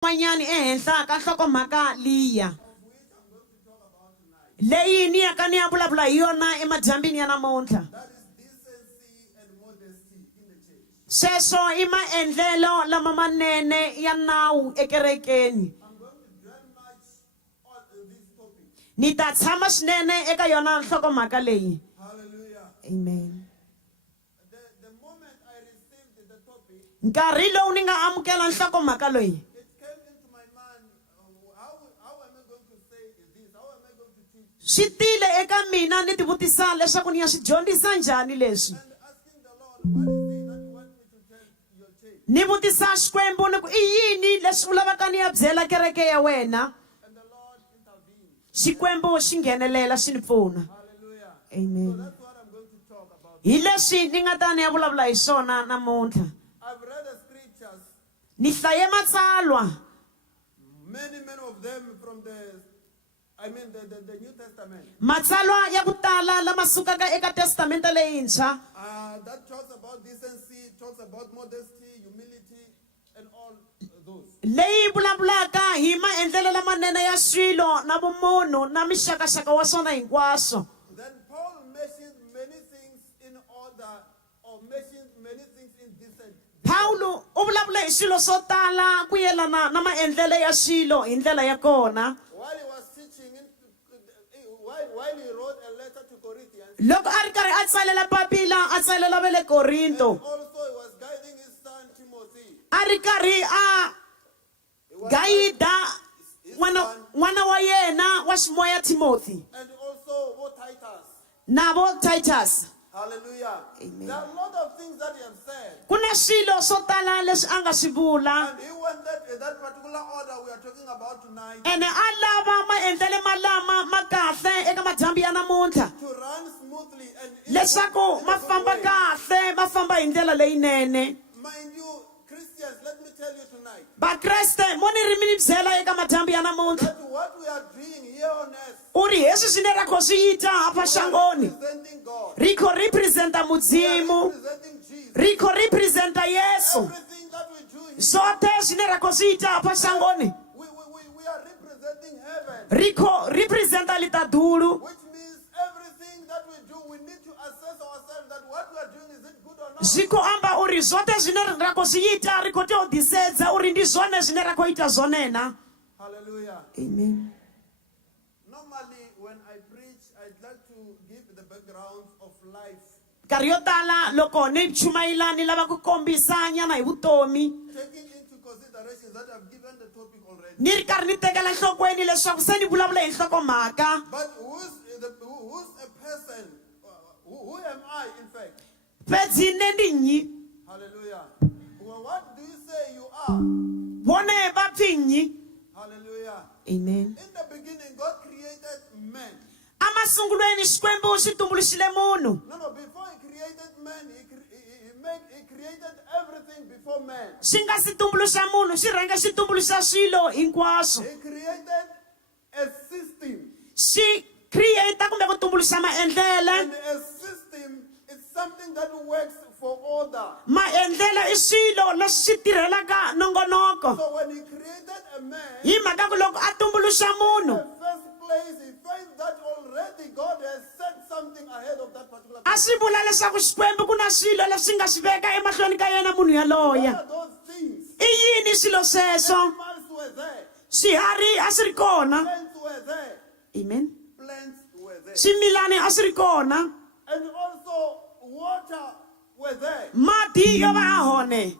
manyani ehenhla ka nhlokomhaka liya leyi ni ya ka ni ya vulavula hi yona emadyambini ya namuntlha. Sweswo i maendlelo lama manene ya nawu ekerekeni. Ni ta tshama swinene eka yona nhlokomhaka leyi. Amen. Nkarhi lowu ni nga amukela nhlokomhaka loyi, swi tile eka mina ni ti vutisa leswaku ni ya swi dyondzisa njhani leswi. Ni vutisa Xikwembu ni ku i yini leswi u lavaka ni ya byela kereke ya wena. Xikwembu xi nghenelela xi ni pfuna. Amen. Hi leswi ni nga ta ni ya vulavula hi swona namuntlha. Ni hlaye matsalwa. Many of them from the New Testament. Matsalwa ya ku tala lama sukaka eka Testamenta leyintshwa. That talks about decency, talks about modesty, humility, and all those. Leyi vulavulaka hi maendlelo lamanene ya swilo na vumunhu na mixakaxaka wa swona hinkwaswo. Then Paul mentions many things in order, or mentions many things in decent. Paulo u vulavula hi swilo swo tala ku yelana na maendlelo ya swilo hi ndlela ya kona. While he was teaching, while he wrote a letter to Corinthians, Loko a ri karhi a tsalela papila a tsalela va le Korinto, also he was guiding his son Timothy. a ri karhi a gaida n'wana wa yena wa ximoya Timothy And also what Titus. na vo Titus. Hallelujah. Amen. There are a lot of things that he has said. Ku na swilo swo tala leswi a nga swi vula. And he wanted that particular order we are talking about tonight Ene a lava maendlelo malama ma kahle eka madyambu ya namuntlha to run smoothly and leswaku ma famba kahle ma famba hi ndlela leyinene. mind you, Christians, let me tell you tonight Vakreste mo ni ri mi ni byela eka madyambu ya namuntlha that what we are doing here on earth, u ri heswi swine ra kho swi yita hapa xangoni representing God, ri kho representa mudzimu, representing Jesus. ri kho representa Yesu. Everything that we do here, Zote swine ra kho swi yita hapa xangoni we are representing heaven, ri kho representa litadulu. which means everything that we do, we need to assess ourselves that what we are doing, is it good or not? Zwi kho amba u ri zote zwine ra kho swi yita ri kho tea u disedza u ri ndi zwone zwine ra kho ita zwone na. Hallelujah. Amen. Normally, when I preach, I'd like to give the background of life, Nkarhi yo tala loko ni chumayela ni lava ku kombisa nyana hi vutomi, taking into consideration that I've given the topic already. ni ri karhi ni tekela nhlokweni leswaku se ni vulavula hi nhlokomhaka. But who's a person? Who am I, in fact? Fedzi ne ndi nnyi? Hallelujah. Well, what do you say you are? Vone va pfi nnyi? Hallelujah. Amen. In the beginning, God created man. Amasungulweni Xikwembu xi tumbuluxile munhu. No, before he created man, he created everything before man. Xi nga si tumbuluxa munhu xi rhanga xi tumbuluxa swilo hinkwaswo. He created a system. Xi create kumbe ku tumbuluxa maendlele. And a system is something that works for order. Maendlelo i swilo leswi swi tirhelaka nongonoko. So when he created a man, Hi mhaka ku loko a tumbuluxa munhu, in the first place, he finds that already God has set something ahead of that particular a person. swi vula leswaku Xikwembu ku na swilo leswi nga swi veka emahlweni ka yena munhu yaloye. What are those things? I yini swilo sweswo? Animals were there. Swiharhi a swi ri kona. Plants were there. Amen. Plants were there. Swimilani a swi ri kona. And also water were there. Mati yo va a hone.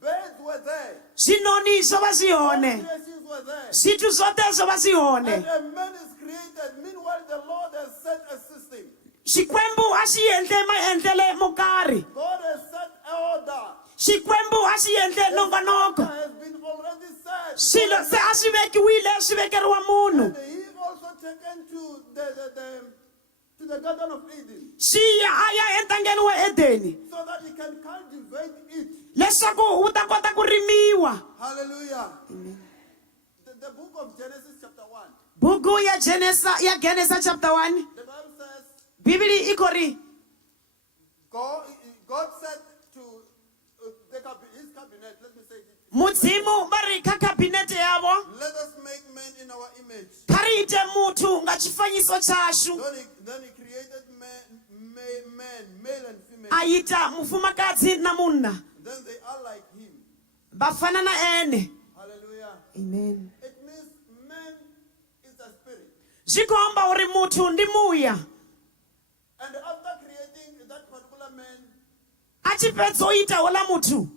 Birds were there. Swinoni swo va swi hone. Creations were there. Swithu swote swo va swi hone. And a man is created. Meanwhile, the Lord has set a system. Xikwembu a xi endle maendlele mo karhi. God has set order. Xikwembu a xi endle nongonoko. Order has been already set. Swilo se a swi vekiwile swi vekeriwa munhu. And he also taken to the Garden of Eden Xi ya a ya entangeni wa Edeni so that he can cultivate it. leswaku wu ta kota ku rimiwa. Hallelujah. The book of Genesis chapter 1. Buku ya Genesis chapter 1. The Bible says, Bibili iko ri God said to his cabinet, let me say it. mudzimu vari kha khabinete yavo let us make men in our image. khari ite muthu nga chifanyiso chashu Then he created men, male and female. aita mufumakadzi na munna Then they are like him. va fana na ene. Hallelujah. Amen. It means man is a spirit. Zwi komba uri muthu ndi muya And after creating that particular man, a tshi fhedza u ita hola muthu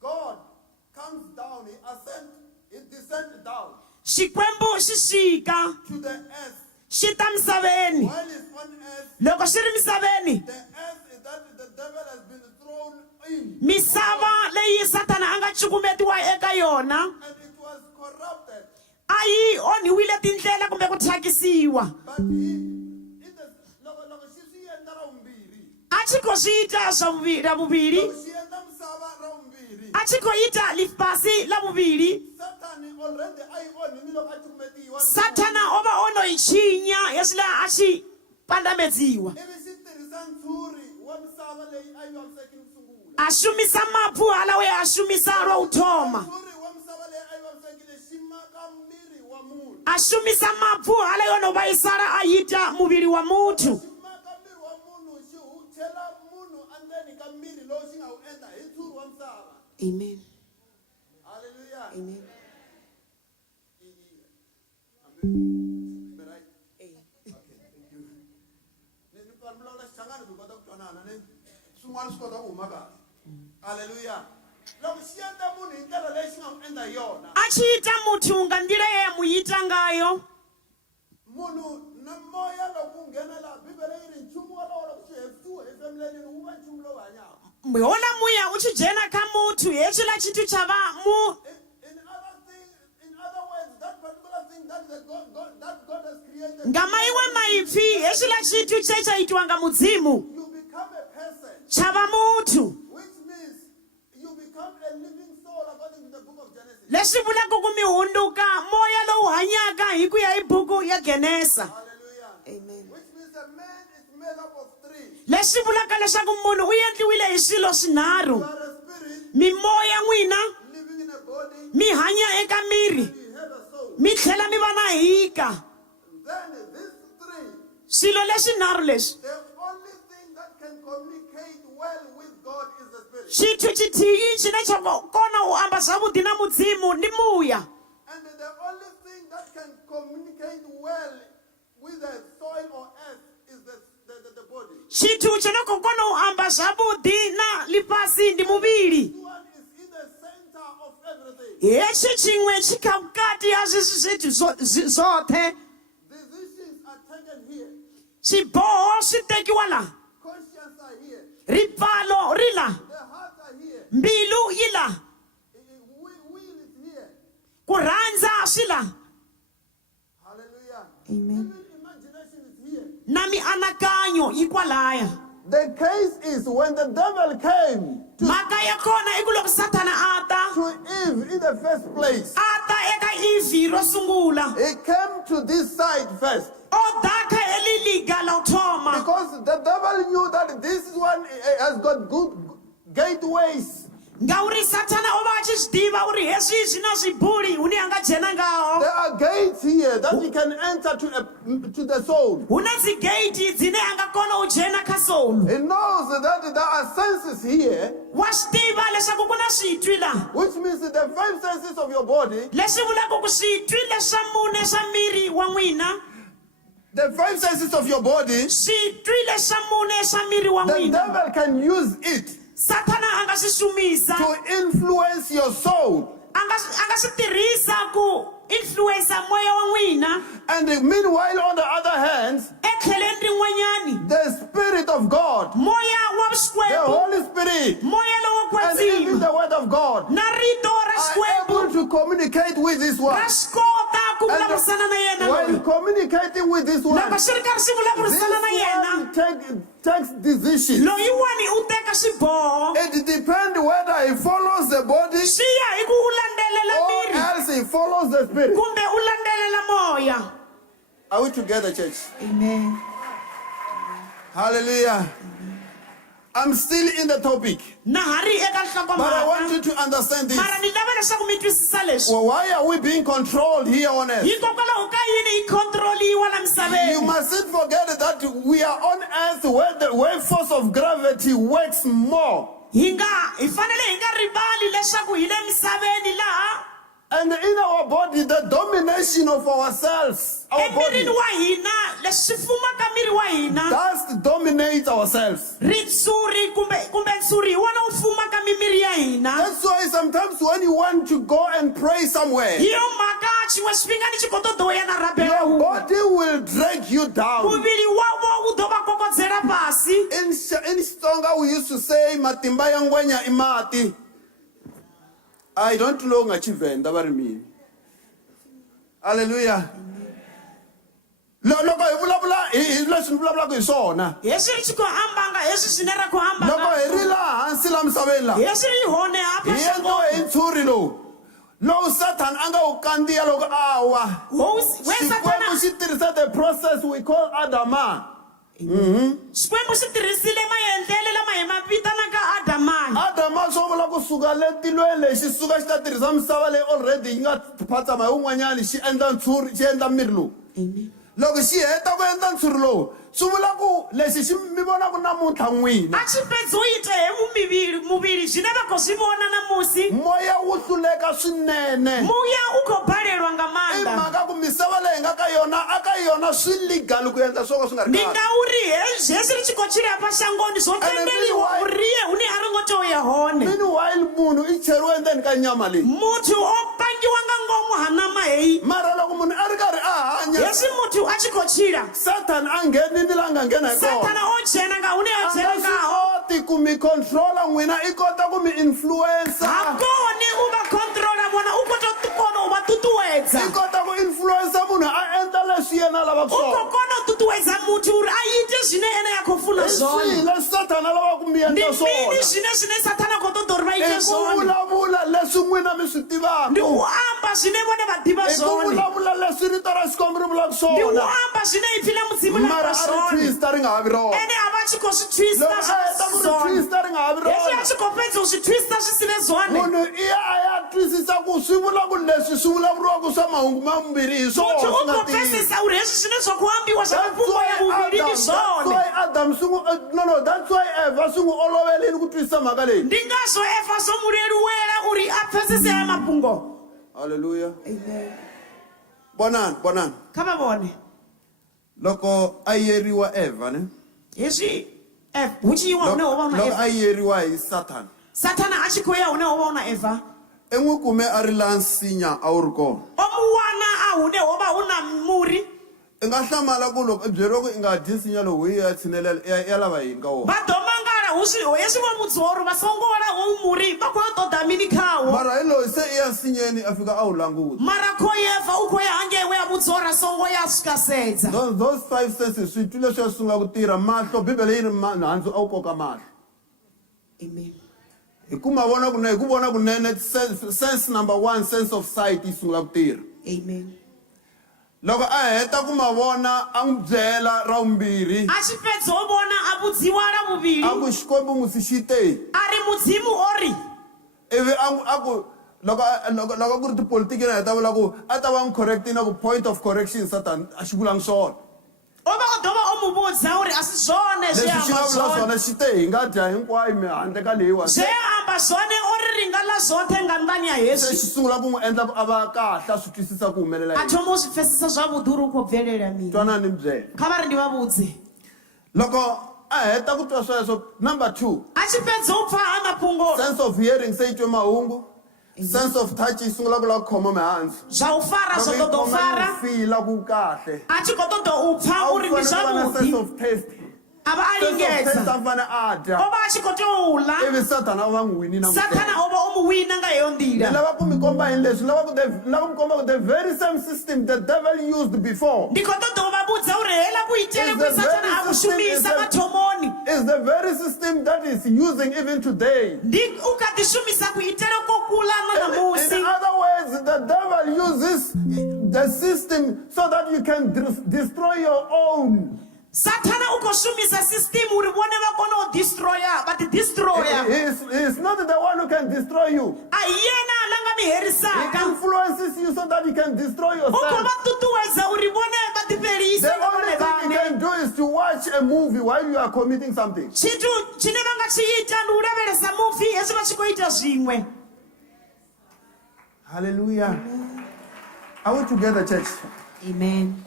God comes down, he descends down xikwembu xi xika to the earth. xi ta misaveni. While he's on earth, Loko xi ri misaveni the earth is that the devil has been thrown in. misava leyi satana a nga cukumetiwa eka yona And it was corrupted. a yi onhiwile tindlela kumbe ku thyakisiwa But loko swi endla ra vumbirhi. a tshi ko swi ita ra vuviri Loko swi endla misava ra vumbirhi. a tshi ko ita lifasi la vuviri Satan already a yi onhile loko a cukumetiwa. satana o va o no yi tshinya heswi laha a xi pandamedziwa Ivi xi tirhisa ntshuri wa misava leyi a yi vaviseki ku sungula. a shumisa mapfu halawe a shumisa ro u thoma Ntshuri wa misava leyi a yi vavisekile xi maka miri wa munhu. a shumisa mapfu hala yo no vaisala a yita muvili wa muthu Xi maka miri wa munhu xi chela munhu endzeni ka miri lowu xi nga wu endla hi ntshuri wa misava. amen Hallelujah. amen Am I right? Okay, thank you. Ni vulavula xichangani byi kota ku twanana ni swin'wana swi kota ku huma kahle. Hallelujah. Loko xi endla munhu hi ndlela leyi xi nga n'wi endla hi yona. a tshi yita muthu nga ndila ye mu yita ngayo Munhu na moya loko wu nghena laha Bibele yi ri nchumu wolowo loko swi hefisiwa efemuleni wu va nchumu lowu hanyaka. hola muya u tshi dzhena kha muthu hetswi la tshithu tsha va In other words, that particular thing that God has created, nga mayiwe maipfi hetswi la tshithu tshe tsha itiwa nga mudzimu you become a person, tsha va muthu which means you become a living soul according to the book of Genesis. leswi vulaka ku mi hunduka moya lowu hanyaka hi ku ya hi buku ya genesa Hallelujah. Amen. Which means a man is made up of three. leswi vulaka leswaku munhu u endliwile hi swilo swinharhu You are a spirit mimoya n'wina living in a body, mi hanya eka miri you have a soul. mi tlhela mi va na hika Then these three, swilo leswinharhu leswi the only thing that can communicate well with God is the spirit. xithu xithihi xine xa kona u amba zwavhuḓi na mudzimu ndi muya And the only thing that can communicate well with the soil or earth is the body. xithu xine ko kona u amba zwavhuḓi na lifhasi ndi muvili This one is in the center of everything. hexi tshiṅwe xi kha vukati ha zweswi zwithu zwoṱhe Decisions are taken here. swiboho swi tekiwa laha Conscience are here. ripfalo ri laha The heart are here. mbilu yi laha Will is here. ku rhandza swi laha Hallelujah. Amen. Even imagination is here. na mianakanyo yi kwalaya The case is when the devil came mhaka ya kona i ku loko satana a ta to Eve in the first place, a ta eka ivhi ro sungula he came to this side first. o daka eliliga la u thoma Because the devil knew that this one has got good gateways. ngauri satana o va a tshi swi tiva uri heswi swi na swibuli hune a nga dzhena ngaho There are gates here that he can enter to the soul. hu na dzigate dzine a nga kona u dzhena kha soul He knows that there are senses here, wa swi tiva leswaku ku na switwi laha which means the five senses of your body, leswi vulaka ku switwi leswa mune swa miri wa n'wina the five senses of your body, switwi leswa mune swa miri wa the n'wina devil can use it satana a nga swi shumisa to influence your soul. a nga swi tirhisa ku influensa moya wa n'wina And meanwhile, on the other hand, etlheleni rin'wanyani the Spirit of God, moya wa the xikwembu Holy Spirit, moya lowo and even kwadziwa the Word of God na rito ra are able xikwembu to communicate with this one. ra swi kota ku And vulavurisana na yena while loyi communicating with this one, loko swi ri karhi swi vulavurisana na yena this one takes decisions. loyiwani u teka xiboho It depends whether he follows the body swi ya hi ku u landzelela or miri else he follows the Spirit. kumbe u landzelela moya Are we together, church? amen Hallelujah. I'm still in the topic, na hari eka but I want nhlokomhaka you to understand this. mara ni lava leswaku mi twisisa leswi Well, why are we being controlled here on earth? hikokwalaho ka yini hi controliwa la You misaveni mustn't forget that we are on earth where the wave force of gravity works more. hi fanele hi nga rivali leswaku hi le misaveni laha And in our body, the domination of ourselves, our body, emirini wa hina leswi swi fumaka miri wa hina dust dominates ourselves. ritshuri kumbe ntshuri hi wona wu fumaka mimiri ya hina That's why sometimes when you want to go and pray somewhere, hi yo mhaka xin'we xifhinga ni xikotodo ya na rabela your body will drag you down. muviri wavo wu do va kokodzela pasi In Xitsonga, we used to say, matimba ya ngwenya i mati. I don't know nga Chivenda va ri mini. Hallelujah. Loko hi vulavula hi leswi ni vulavulaka hi swona. heswi ri xi ko hambanga heswi swine ra ko Loko hambanga hi ri laha hansi la misaveni laha, heswi ri hone hi hapa endliwe hi ntshuri lowu. Lowu Satan a nga wu kandziya loko a wa. Xikwembu xi tirhisa the process we call Adama. xikwembu xi tirhisile maendlele lama hi ma vitanaka adamani Adama swo vula kusuka le tilweni lexi suka xi ta tirhisa misava leyi already yi nga phatsama hi wun'wanyani xi endla ntshuri xi endla miri lowu. Loko xi heta ku endla ntshuri lowu swi vula ku lexi xi mi vonaka namuntlha n'wina, a xi fedzi u yi twe hi muviri byi lava ko swi vona namusi moya wu hluleka swinene. muya u kho balelwa nga I manda mhaka ku misava leyi hi nga ka yona aka yona swi legal ku endla swo ka swi nga ri ni kahle. nga u ri heswi ri tshi kho tshili hafha shangoni zwo tendeliwa u riye hune a ri ngo to ya hone Meanwhile munhu i cheriwe endzeni ka nyama leyi, muthu o pangiwa nga ngomu ha nama heyi mara loko munhu a ri karhi a hanya, heswi muthu a tshi kho tshila Satan a nghenini la nga nghena hi kona. satana o dzhena nga hune a A dzhena nga swi ngaho koti ku mi controla n'wina, i kota ku mi influensa, hakoni u va controla vona u kona u va tutuwedza i kota ku influensa munhu a endla leswi yena a lavaka u kho swona. kona u tutuwedza muthu uri a yite zwine ene ya khou funa I swihi zwone leswi Satan a lavaka ku mi ndi endla mini swona. zwine satana khou ṱoḓa uri vha I ite ku zwone vulavula leswi n'wina mi swi ndi tivaka. u amba zwine vone vha ḓivha I ku zwone vulavula leswi rito ra Xikwembu ri vulaka ndi u swona. amba zwine ipfi le mudzimu Mara lava a ri zwone twista ri nga ha vi rona. ene a va tshi khou swi twista Loko a heta ku ri zwone twista ri nga ha vi hezwi a rona, tshi khou fhedza u swi twista swi sile zwone munhu i ya a ya twisisa ku swi vula ku leswi swi vulavuriwaka swa mahungu mambirhi hi swona muthu u swi nga khou ntiyiso. pfesesa uri hezwi zwine zwa khou ambiwa zwa mafhungo ya vhuvhili ndi zwone That's why Eva swi n'wi oloveleni ku twisisa mhaka leyi. ndi ngazwo eva zwo mu leluwela uri a pfesese haya mafhungo Hallelujah. amen Bonani. kha va vone Loko a yeriwa Eva ne? hezwi hu tshi yiwa hune ho vha una Loko eva a yeriwa hi Satan. satana a tshi khou ya hune ho vha una eva I n'wi kume a ri laha nsinya a wu ri kona. o mu wana a hune ho vha hu na muri I nga hlamala ku loko i byeriwa ku i nga dyi nsinya lowu hi ya tshinelela ya lava yini ka wona. vha ḓo mangala hezwi vho mudziwa uri vha songo wala hoyu muri vha khou yo ṱoḓa mini khawo Mara hi loyi se i ya nsinyeni a fika a wu languta. mara kho eva u khou ya hangei we ya mudziwa uri a songo ya swika sedza Those five senses swi twi leswi ya sungula ku tirha. Mahlo Bibele yi ri nandzu a wu koka mahlo. amen Hi ku ma vona kunene, hi ku vona kunene sense number 1, sense of sight yi sungula ku tirha. amen Loko a heta ku ma vona a n'wi byela ra vumbirhi a xi fedza u vona a vudziwa ra vuvili a ku Xikwembu n'wi swi xite. a ri mudzimu o ri Ivi a ku loko ku ri tipolitiki na heta vula ku a ta va n'wi correct na ku point of correction Satan a xi vulangi swona. o va u dova o mu vudza uri a si zwone zwe Leswi xi nga amba vula zwone swona xi te hi nga dya hinkwayo mi handle ka leyiwa. zwe amba zwone o ri ri nga ḽa zwoṱhe nga nnḓani ya Se hezwi xi sungula ku n'wi endla a va kahle a swi twisisa ku humelela a yini. thoma u swi pfesesa zwavhuḓi uri u khou bvelela mini Twanani mi byela. kha va ri ndi va vhudze Loko a heta ku twa sweswo, number 2, a xi fedza u pfa ha mafhungo sense of hearing se yi twe mahungu. Sense of touch yi sungula ku lava ku khoma mihandzu. zwa u fara zwo Loko yi ṱoḓa u khoma fara yi fila ku kahle. a tshi khou ṱoḓa u pfa A wu uri ndi fanele ku va na sense zwavhuḓi of taste. a va a Sense of taste lingedza a fanele a dya. o va a tshi khou tea u ḽa Ivi Satan a va n'wi wini na satana o va o mu wina nga heyo Ni nḓila lava ku mi komba hi leswi, ni lava ku mi komba ku the very same system the devil used before ndi khou ṱoḓa u va vhudza uri hela kuitele kwe satana a ku shumisa mathomoni is the very system that is using even today. ndi u kha ḓi shumisa kuitele ko kula na namusi In other words, the devil uses the system so that you can destroy your own. Satana ukoshumisa system uri vone vakona destroyer but destroyer He's not the one who can destroy you. ayena langa mi He herisaka influences you so that he can destroy yourself. ukova tutuweza uri vone vatiperisa The only vone thing he vane can do is to watch a movie while you are committing something. chitu chine vanga chiita ndi ulevelesa movie hesi vachikoita zvimwe. Hallelujah. Are we together, church? Amen.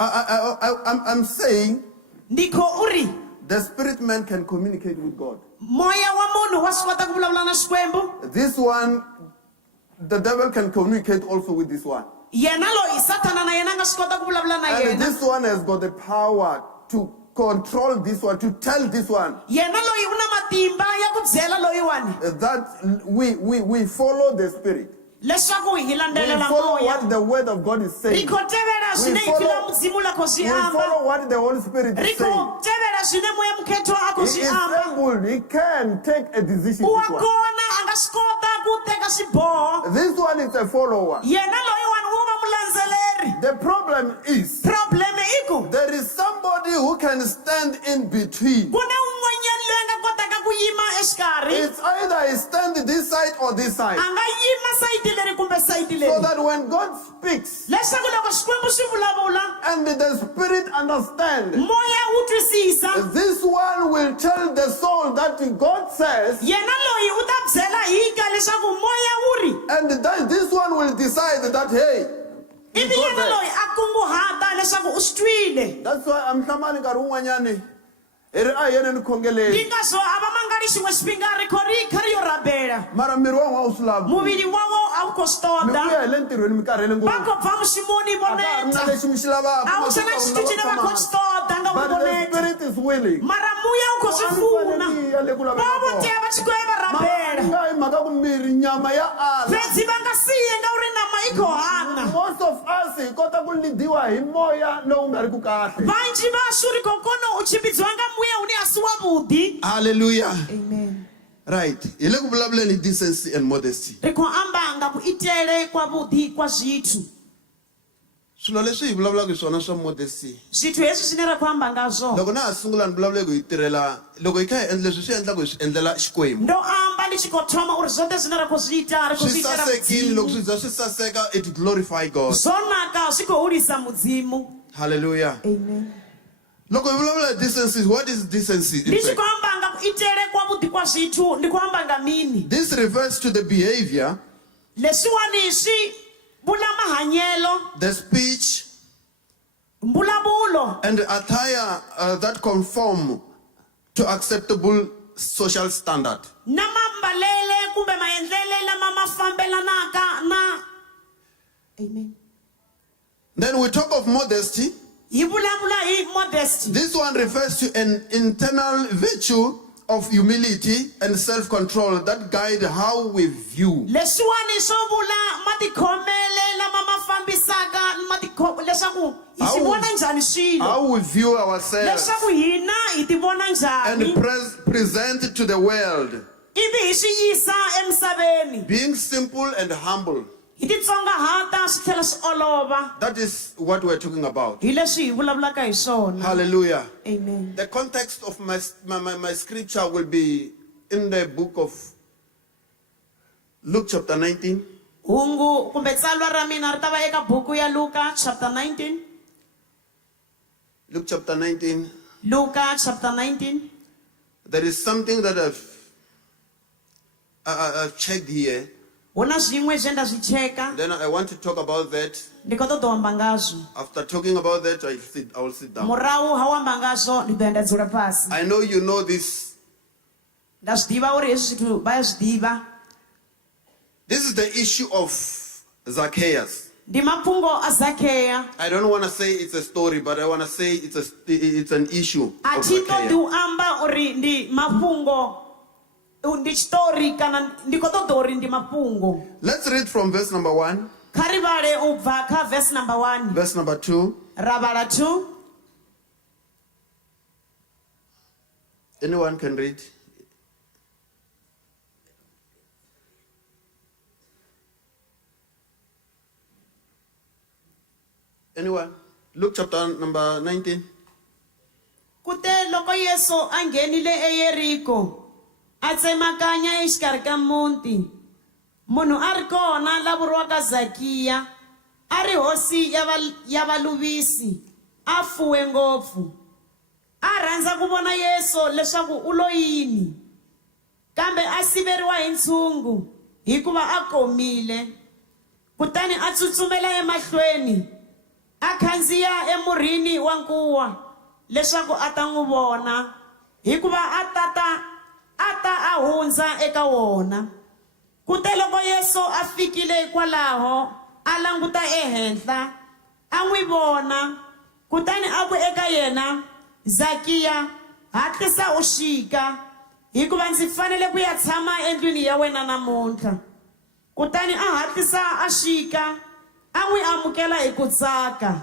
I'm saying ndiko uri the spirit man can communicate with God. moya wa munhu wa swi kota ku vulavula na xikwembu. This one, the devil can communicate also with this one. yena loyi satana na yena nga swi kota ku vulavula na And yena. this one has got the power to control this one, to tell this one yena loyi u na matimba ya ku byela loyiwani that we follow the spirit. leswaku hi We landzelela follow moya. what the word of God is ri saying. khou tevhela zwine follow- ipfhi ḽa mudzimu ḽa khou zwi We amba. follow what the Holy Spirit ri is saying. khou tevhela zwine moya mukhetho a khou He zwi is amba. able, he can take a decision. u a This one. kona a nga swi kota ku teka xiboho. This one is a follower. yena loyiwani u va mulandzeleri. The problem is probleme i ku there is somebody who can stand in between. ku na un'wanyani loyi a nga kotaka ku yima exikarhi. It's either he stand this side or this side. a nga yima sayiti leri kumbe sayiti So leri. that when God speaks leswaku loko xikwembu xi vulavula and the spirit understand, moya wu twisisa. this one will tell the soul that God says, yena loyi u ta byela hika leswaku moya wu ri. and that this one will decide that, hey, you ivi go yena there. loyi a kunguhata leswaku u swi twile. That's why I'm hlamani nkarhi wun'wanyani hi ri a hi yeneni khongeleni yi nga so a va mangali xin'we xifhinga ri kha ri yo rabela. mara miri wa n'wana wu swi lavi muvili wawo a wu khou swi mi vuya tota. hi le ntirhweni mi karhele va ngopfu khou bva mushumoni a ka ha ri na voneta. lexi mi xi lavaka a wu xana xithu xine va khou swi tota nga wu but the voneta. spirit is willing. mara muya wu khou swi pfuna. va vo tea va tshi khou ya va rabela. nga hi mhaka ku miri nyama ya ala. fhedzi va nga siye ngauri nama i khou hana. Most of us hi kota ku lidiwa hi moya lowu nga ri ku kahle. vanji vashu ri khou kona u tshimbidziwa nga muya une a si wavhuḓi. Hallelujah. amen. Right. Hi le ku vulavuleni hi decency and modesty. ri khou amba nga kuitele kwavhuḓi kwa zwithu. Swilo leswi hi vulavulaka hi swona swa modesty. zwithu hezwi zwine ra khou amba ngazwo. Loko na ha sungula ni vulavule ku hi tirhela loko hi kha hi endla leswi swi endlaka hi swi endlela Xikwembu. ndo amba ndi tshi khou thoma uri zwoṱhe zwine ra khou zwi ita ri khou Swi zwi itela sasekile loko mudzimu. swi za swi saseka it glorify God. zwo naka zwi khou hulisa mudzimu. Hallelujah. amen. Loko hi vulavula decency, what is decency? in ndi tshi fact? khou amba nga kuitele kwavhuḓi kwa zwithu ndi khou amba nga mini. This refers to the behavior, leswiwani swi vula mahanyelo, the speech, mbulavulo and the attire that conform to acceptable social standard. na mambalele kumbe maendlele lama ma fambelanaka na. amen. Then we talk of modesty. hi vulavula hi modesty. This one refers to an internal virtue of humility and self-control that guide how we view. leswiwani swo vula matikhomele lama ma fambisaka leswaku hi swi vona njhani swilo. How we view ourselves leswaku hina hi ti vona and njhani. present to the world. ivi hi swi yisa emisaveni. Being simple and humble. hi titsongahata swi tlhela swi olova. That is what we're talking about. hi leswi hi vulavulaka hi swona. Hallelujah. amen. The context of my scripture will be in the book of Luke chapter 19. hungu kumbe tsalwa ra mina ri ta va eka buku ya luka chapter 19. Luke chapter 19. luka chapter 19. There is something that I've checked here. hu na zwin'we zwe nda zwi cheka. Then I want to talk about that. ndi khou ṱoḓa u amba ngazwo. After talking about that, I will sit down. murahu ha u amba ngazwo ndi ḓo ya nda dzula fhasi. I know you know this. nda zwi ḓivha uri hezwi zwithu vha ya zwi ḓivha. This is the issue of Zacchaeus. ndi mafhungo a Zakheya. I don't want to say it's a story, but I want to say it's an issue a of thi ṱoḓi Zacchaeus. u amba uri ndi mafhungo ndi tshitori kana ndi khou ṱoḓa uri ndi mafhungo. Let's read from verse number 1, kha ri vhale u bva kha verse number 1 verse number 2. ra vhala 2. Anyone can read? Anyone? Luke chapter number 19. kute loko Yesu a nghenile eYeriko a tsemakanya exikarhi ka muti, munhu a ri kona la vuriwaka Zakiya, a ri hosi ya valuvisi, a fuwe ngopfu. A rhandza ku vona Yesu leswaku u lo yini, kambe a siveriwa hi ntshungu hikuva a komile. Kutani a tsutsumela emahlweni, a khandziya emurhini wa nkuwa leswaku a ta n'wi vona, hikuva a ta a hundza eka wona. Kute loko Yesu a fikile kwalaho, a languta ehenhla, a n'wi vona. Kutani a ku eka yena, Zakiya, hatlisa u xika, hikuva ndzi fanele ku ya tshama endlwini ya wena namuntlha. Kutani a hatlisa a xika, a n'wi amukela hi ku tsaka.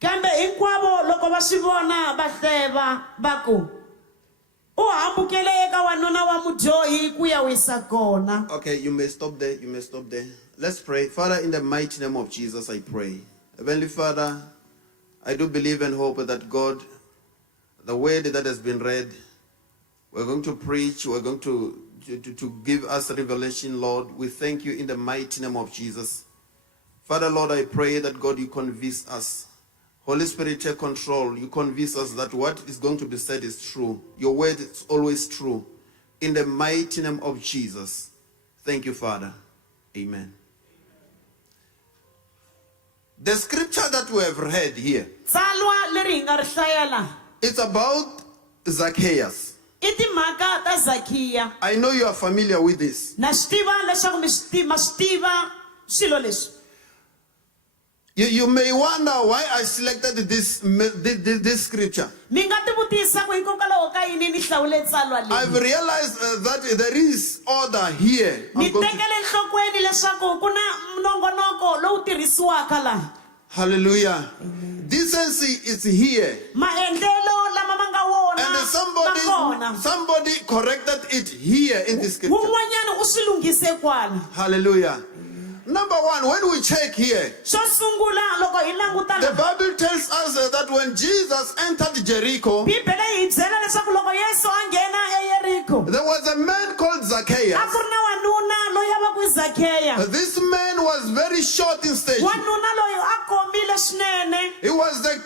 Kambe hinkwavo loko va swi vona va hleva va ku, u hambukele eka wanuna wa mudyohi ku ya wisa kona. Okay, you may stop there. You may stop there. Let's pray. Father, in the mighty name of Jesus, I pray. Heavenly Father, I do believe and hope that God, the word that has been read, we're going to preach, we're going to give us revelation, Lord. We thank you in the mighty name of Jesus. Father, Lord, I pray that God, you convince us. Holy Spirit, take control. You convince us that what is going to be said is true. Your word is always true. In the mighty name of Jesus. Thank you, Father. Amen. The scripture that we have read here, it's about Zacchaeus. I know you are familiar with this. You may wonder why I selected this scripture. I've realized that there is order here. Hallelujah. Decency is here. And somebody corrected it here in this scripture. Hallelujah. Number one, when we check here, the Bible tells us that when Jesus entered Jericho, there was a man called Zacchaeus. This man was very short in stature. He was the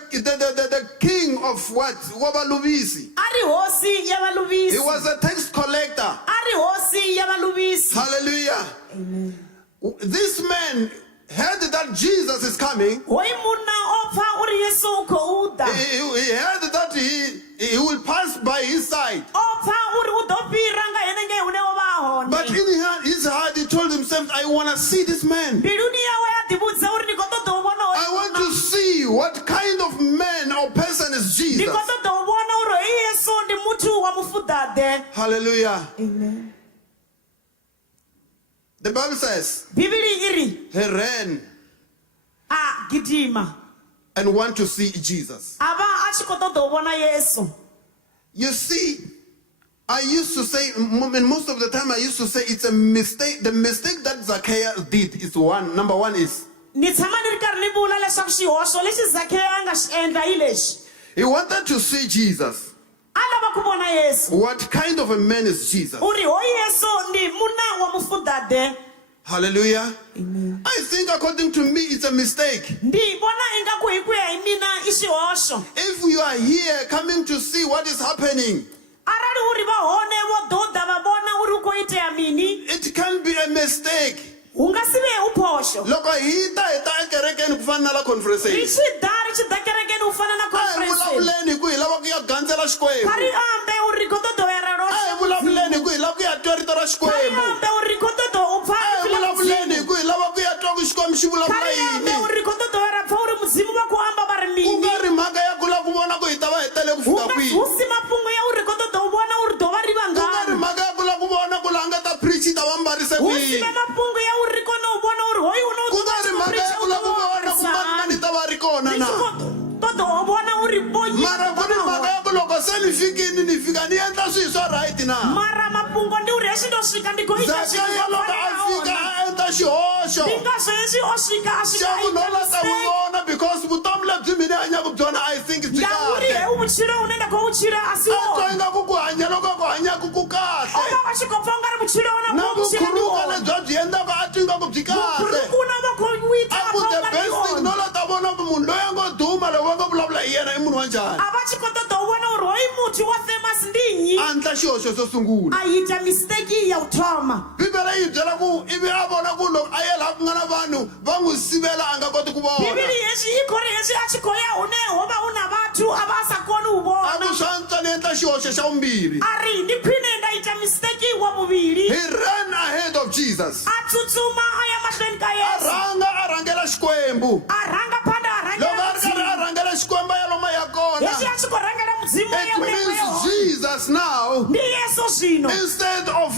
king of what? Wabaluvisi. He was a tax collector. Hallelujah. Amen. This man heard that Jesus is coming. He heard that he will pass by his side. But in his heart he told himself, I want to see this man. I want to see what kind of man or person is Jesus. Hallelujah. Amen. The Bible says he ran and want to see Jesus. You see, I used to say, and most of the time I used to say it's a mistake. The mistake that Zacchaeus did is number one is he wanted to see Jesus. What kind of a man is Jesus? Hallelujah. Amen. I think according to me it's a mistake. If you are here coming to see what is happening, it can be a mistake. Loko hita ekerekeni kufana na conversation. Vulavuleni ku hilava ku ya gandzela Xikwembu. Vulavuleni ku hilava ku ya twa rito ra Xikwembu. Vulavuleni ku hilava ku ya twa ku Xikwembu xi vulavula yini. Ku nga ri mhaka ya ku lava ku vona ku hi ta va hi tele ku fika kwihi. Ku nga ri mhaka ya ku lava ku vona ku laha nga ta preach ta va mbarise kwihi. Ku nga ri mhaka ya ku lava ku vona ku mani ta va ri kona na. Mara ku ni mhaka ya ku loko se ni fikini ni fika ni endla swilo swa right na. Zacchaeus loko a fika a endla xihoxo. Xa ku nola ta n'wi vona because vutomi lebyi mina hanyaka byona I think byi kahle. muchilo a asiwo twa ingaku ku hanya loko ku hanyaku ku kahle oma wa xikopfa u nga ri muchilo wona na ku muchilo ni vukhuruka wona lebyi a byi endlaka a twi ingaku byi kahle kuna va ku wita a ku the best thing no la ta vona ku munhu loyi a ngo duma loko va nga vulavula hi yena i munhu wa njhani a va xi kota to vona u ri hoyi muthi wa famous ndinyi a ndla xihoxo xo sungula a yi dya mistake ya u thoma bibele yi byela ku ivi a vona ku loko a ye laha ku nga na vanhu va n'wi sivela a nga koti ku vona bibili hexi yi khori hexi a xi khoya une ho va u na vathu a va sa koni u a vona ku swa ntswa ni endla xihoxo xa vumbirhi a ri ndi khwine nda yi dya mistake wa vuvili he ran ahead of Jesus a tsutsuma a ya mahlweni ka a yesu rhanga a rhangela xikwembu a rhanga phanda a loko a rhangela ri karhi a mudzimu rhangela xikwembu a ya lomu a ya kona hexi a xi ko rhangela mudzimu ya it means yeho Jesus now ndi yesu zwino instead of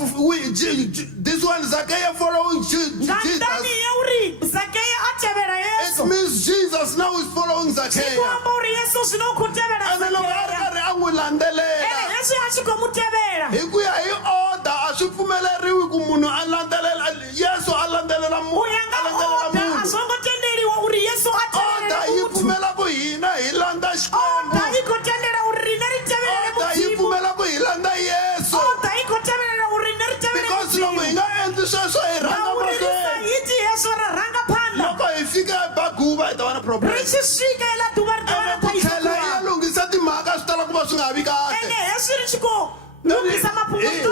this one Zacchaeus following nga Jesus ndani ye u ri zakeya a tevela it yesu means Jesus now is following ku Zacchaeus amba u ri yesu zwino u khou tevela ene loko a ri zakeya karhi a n'wi landzelela hexi a xi khou mu tevela hi ku ya hi order a swi pfumeleriwi ku munhu a landzelela Yesu a landzelela u munhu ya nga a landzelela oda a munhu swo ngo tendeliwa u ri yesu a order tevelela yi muthu pfumela ku hina hi landza xikwembu oda yi khou tendela u ri rina ri tevelele order yi mudzimu pfumela ku hi landza Yesu oda yi khou tevelela u rina ri tevele because loko hi mudzimu nga endli sweswo hi rhanga na u ri risa mahlweni hi ti yesu ra rhanga phanda loko hi fika ebaguva hi ta va na problem ri xi fika ela duva ri ta va ene na ku tlhela hi ya thayisa lunghisa timhaka swi tala ku va swi nga vi kahle ene hexi ri xi ko lunghisa maphumuto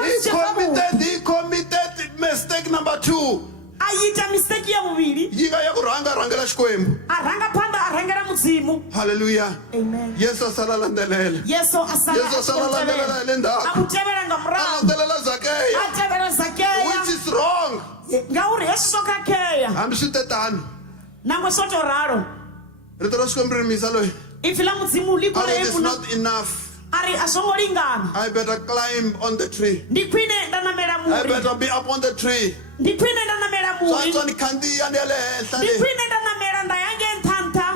he committed mistake number 2 a yi dya mistake ya vuvili yi nga ya ku rhangela xikwembu a rhanga phanda a rhangela mudzimu halleluya amen yesu a sala landzelela yesu a Yesu a sala landzelela hi le a ndzhaku ku tevela nga a murahu landzelela Zacchaeus a tevela zakeya which is wrong nga u ri hexi swo kakheya hambi swi te tano nangwe swo to ralo rito ra xikwembu ri misa loyi ifi la mudzimu liko ale it is leemuna not enough a ri a swo ngo lingana I better climb on the tree ndi khwine nda namela I muri better be up on the tree ndi khwine nda namela muri swantswa ni khandziya ni ya le henhla ndi le khwine nda namela nda yange nthantha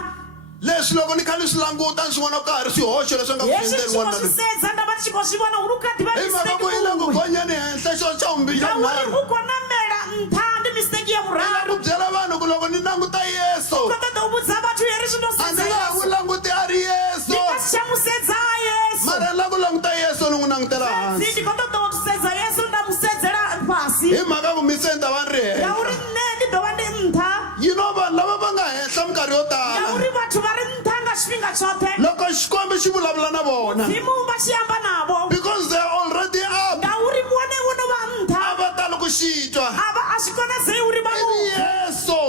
leswi loko ni kha ni swi languta ni swi vona ka ha ri swihoxo leswi nga ku hexi endleni xi ko wanuna swi sedza nda va xi ko swi vona u ri u khadi va hi mhaka ku yi le ku mistake gonyeni henhla xo xa vumbirhi xa nga u ri vunharhu u ko namela ntha ndi mistake ya i la vurharu ku byela vanhu ku loko ni languta Yesu kota to u vudza vathu yeri swi no a sedza ni nga ha n'wi yesu languti a ri Yesu ni nga xa n'wi sedza yesu mara ni la ku languta Yesu ni n'wi langutela ndzi hansi ndi kota to sedza yesu nda mu sedzela pasi hi mhaka ku miseni ta va ni ri nga u henhla ri nne ndi dova ndi ntha you know vanhu lava va nga henhla minkarhi yo nga tala u ri vathu va ri ntha nga xifhinga xote loko xikwembu xi vulavula na vona dzimu va xi amba navo because they are already up nga u ri vone vono va ntha a va tali ku xitwa a va a swi konazei u ri va ivi mu Yesu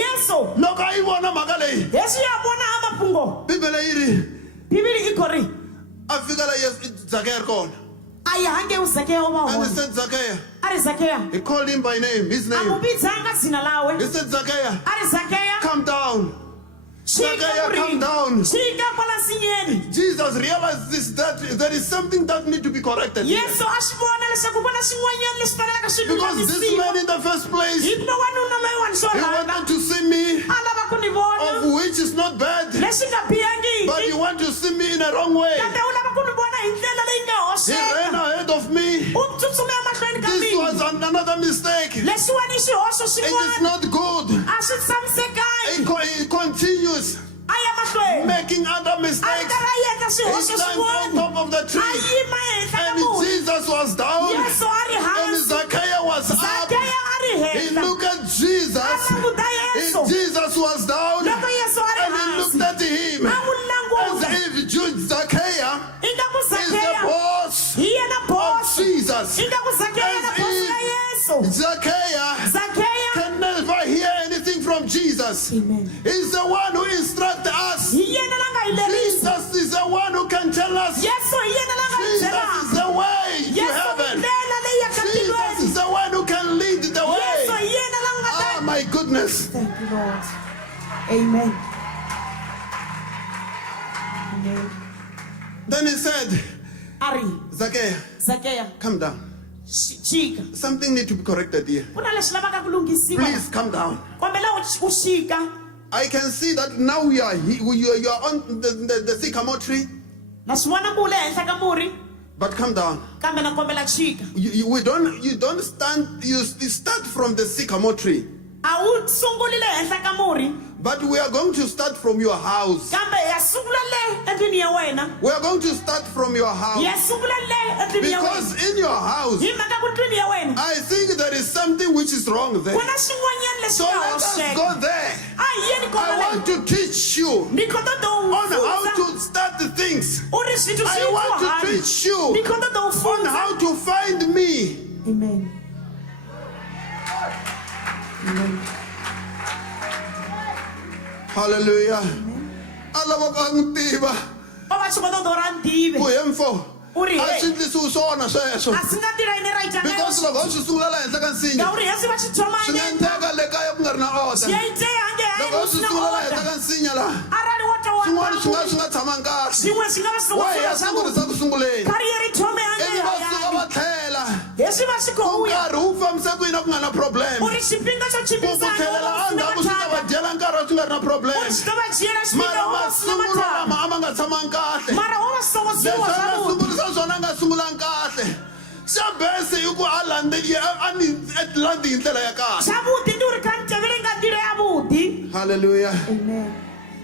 yesu loko a yi vona mhaka leyi hexi ya vona a mafungo bibele yi ri bibili i ko ri a fika la Zacchaeus ri kona a yi hange u zakeya u va and he hona said Zacchaeus a ri zakeya he called him by name his a mu name vidzanga dzina lawe he said Zacchaeus a ri zakeya come down Zacchaeus come down chika kwala nsinyeni Jesus realized this that there is something that need to be corrected here. yesu a xi vona leswaku ku na swin'wanyana leswi fanelaka swi Because this lulamisiwa man in the first place he hikuva wanuna loyiwani xo rhanga wanted to see me a lava ku ni vona of which is not bad leswi nga but he bihangiki want to see me in a wrong way kambe u lava ku ni vona hi ndlela leyi nga he ran hoxeka ahead of me u tsutsuma emahlweni ka this was mina another mistake it leswiwani i xihoxo is xin'wana not good a swi tshamisekangi he continues a ya mahlweni making other a mistakes karhi a endla he swihoxo climbed on swin'wana top of the a tree yima ehenhla ka and munhu Jesus was down yesu a ri and hansi Zacchaeus was up zakeya a ri he henhla looked at Jesus a languta yesu Jesus was down loko yesu a ri and he looked hansi at him a n'wi as languta if Zacchaeus ingaku is the zakeya boss hi yena of bosi Jesus. ingaku zakeya yena As bosi if ya yesu Zacchaeus zakeya can never hear anything from Jesus. amen He's the one who instructs us. hi yena la nga hi lerisa Jesus is the one who can tell us. yesu hi yena la nga hi Jesus is byelaka the way to yesu hi heaven. ndlela leyi ya ka Jesus tilweni is the one who can lead the yesu way. hi yena la nga Oh ta my goodness. thank you lord amen amen Then he said, ari Zacchaeus, zakeya come down. chika Something needs to be corrected here. ku na leswi lavaka ku lunghisiwa Please come down. kombela u chika I can see that now you are on the sycamore tree, na swi vona ku le henhla ka muri but come down. kambe na kombela chika You don't stand. You start from the sycamore tree, a wu sunguli le henhla ka muri but we are going to start from your house. kambe ya sungula le endlwini ya wena We are going to start from your house. hi ya sungula le endlwini ya wena Because in your house, hi mhaka ku ndlwini ya wena I think there is something which is wrong there. ku na swin'wanyana leswi So nga let us hoxeka go there. a hi yeni I kona want to teach you ni khota to on how to start the things. u ri swithu I swi want to teach you ni khota to on funza how to find me. amen amen Hallelujah. Alava ka ngitiva. o va swi kota to ra ntive Ku hemfo. Uri, A hey. swi ndlisi swona sweswo. a swi nga tirha yini right Because now loko swi sungula la henhla ka nsinya, ngauri hesi va xi swi nga thomanye endleka le kaya ku nga ri na swi order. ya itea hange hayi Loko u swi swi na sungula la henhla order ka nsinya la, arali wo ta wa swin'wana swi nga tshama kahle. swin'we swi nga va swi Wa ya sungurisa ku sunguleni. kariyeri thome hange Ivi va suka va hayani tlhela. heswi va swi Ku kohuya nkarhi wu fambise ku yini ku nga na problem. u ri xipinga xo Ku chimbisana tlhelela endzhaku swi ta va dyela nkarhi swi nga ri na problem. u ri swi ta va jiyela xipinga Mara wo va swi na masungulo lama mathanga a ma nga tshamangi kahle. mara wo va switokosiwa Leswi a swa nga vona sungurisa swona a nga sungulangi kahle. Xa bese i ku a ni landi hi ndlela ya kahle. xa vudi ndi u ri kha ni tevele nga ndilo ya vudi Hallelujah. amen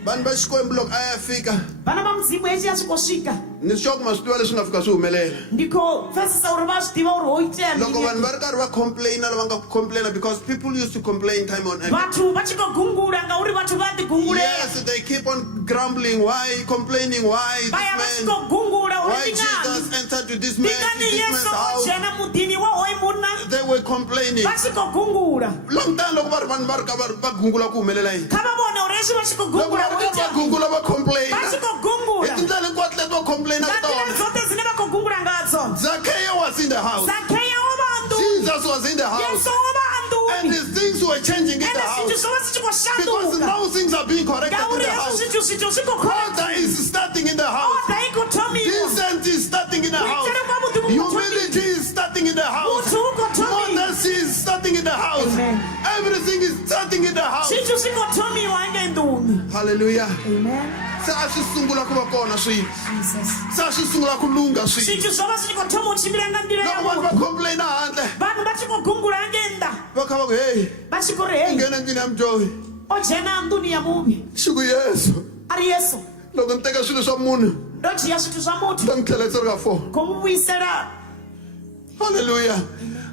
Vanhu va Xikwembu loko a ya fika, vana va mudzimu hexi ya swi ko swika ni sure ku ma swi tiva leswi nga fika swi humelela. ndikho fesisa u ri va swi tiva u ri ho itea Loko mini vanhu va ri karhi va complaina lava nga complaina because people used to complain time on end. vathu va tshi ko gungula ngauri vathu va ti gungulela Yes, they keep on grumbling. Why complaining? Why va ya va this swi man? ko gungula u Why ri Jesus ndingani entered to this man, to ndingani this man's yesu o house? jena mudini wa hoyi munna They were complaining. va swi ko gungula Long time loko va ri vanhu va ri ka va gungula ku humelela yini? kha va vona u ri leswi va swi ko Loko gungula va ho ri karhi va itea gungula va complaina. va swi ko Hi gungula tindlela hinkwato leti va complaina ka nga ndlela tona. zote zine va ko gungula ngazo Zacchaeus was in the house. zakheya wo va anduni Jesus was in the house. yesu wo va And anduni these things were changing in the ene swithu house. swo va swi tshi ko Because shanduka now things are being corrected in ngauri the heswi house. swithu swi ko Order is starting in the house. oda yi ko thomiwa Decent is starting in the house. Kuitela kwa muti Humility is starting in the house. Muti uko thomiwa Modesty is starting in the house. Amen. Everything is starting in the house. swithu swi ko thomiwa hange nduni Hallelujah. amen Se a swi sungula ku va kona swilo. jesus Se a swi sungula ku lunga swilo. swithu swo va swi ko thoma u chimbila nga ndila ya Loko vanhu va vona complaina handle, vanhu va tshi ko gungula hange nda va kha va ku hey, va xi ku ri heyi nghena ndlwini ya mudyohi. o jena nduni ya muvi Xi ku Yesu, a ri yesu loko ni teka swilo swa munhu, ndo jiya swithu swa muthu ta ni tlheletsa ri ka 4. ko mu vuyisela Hallelujah.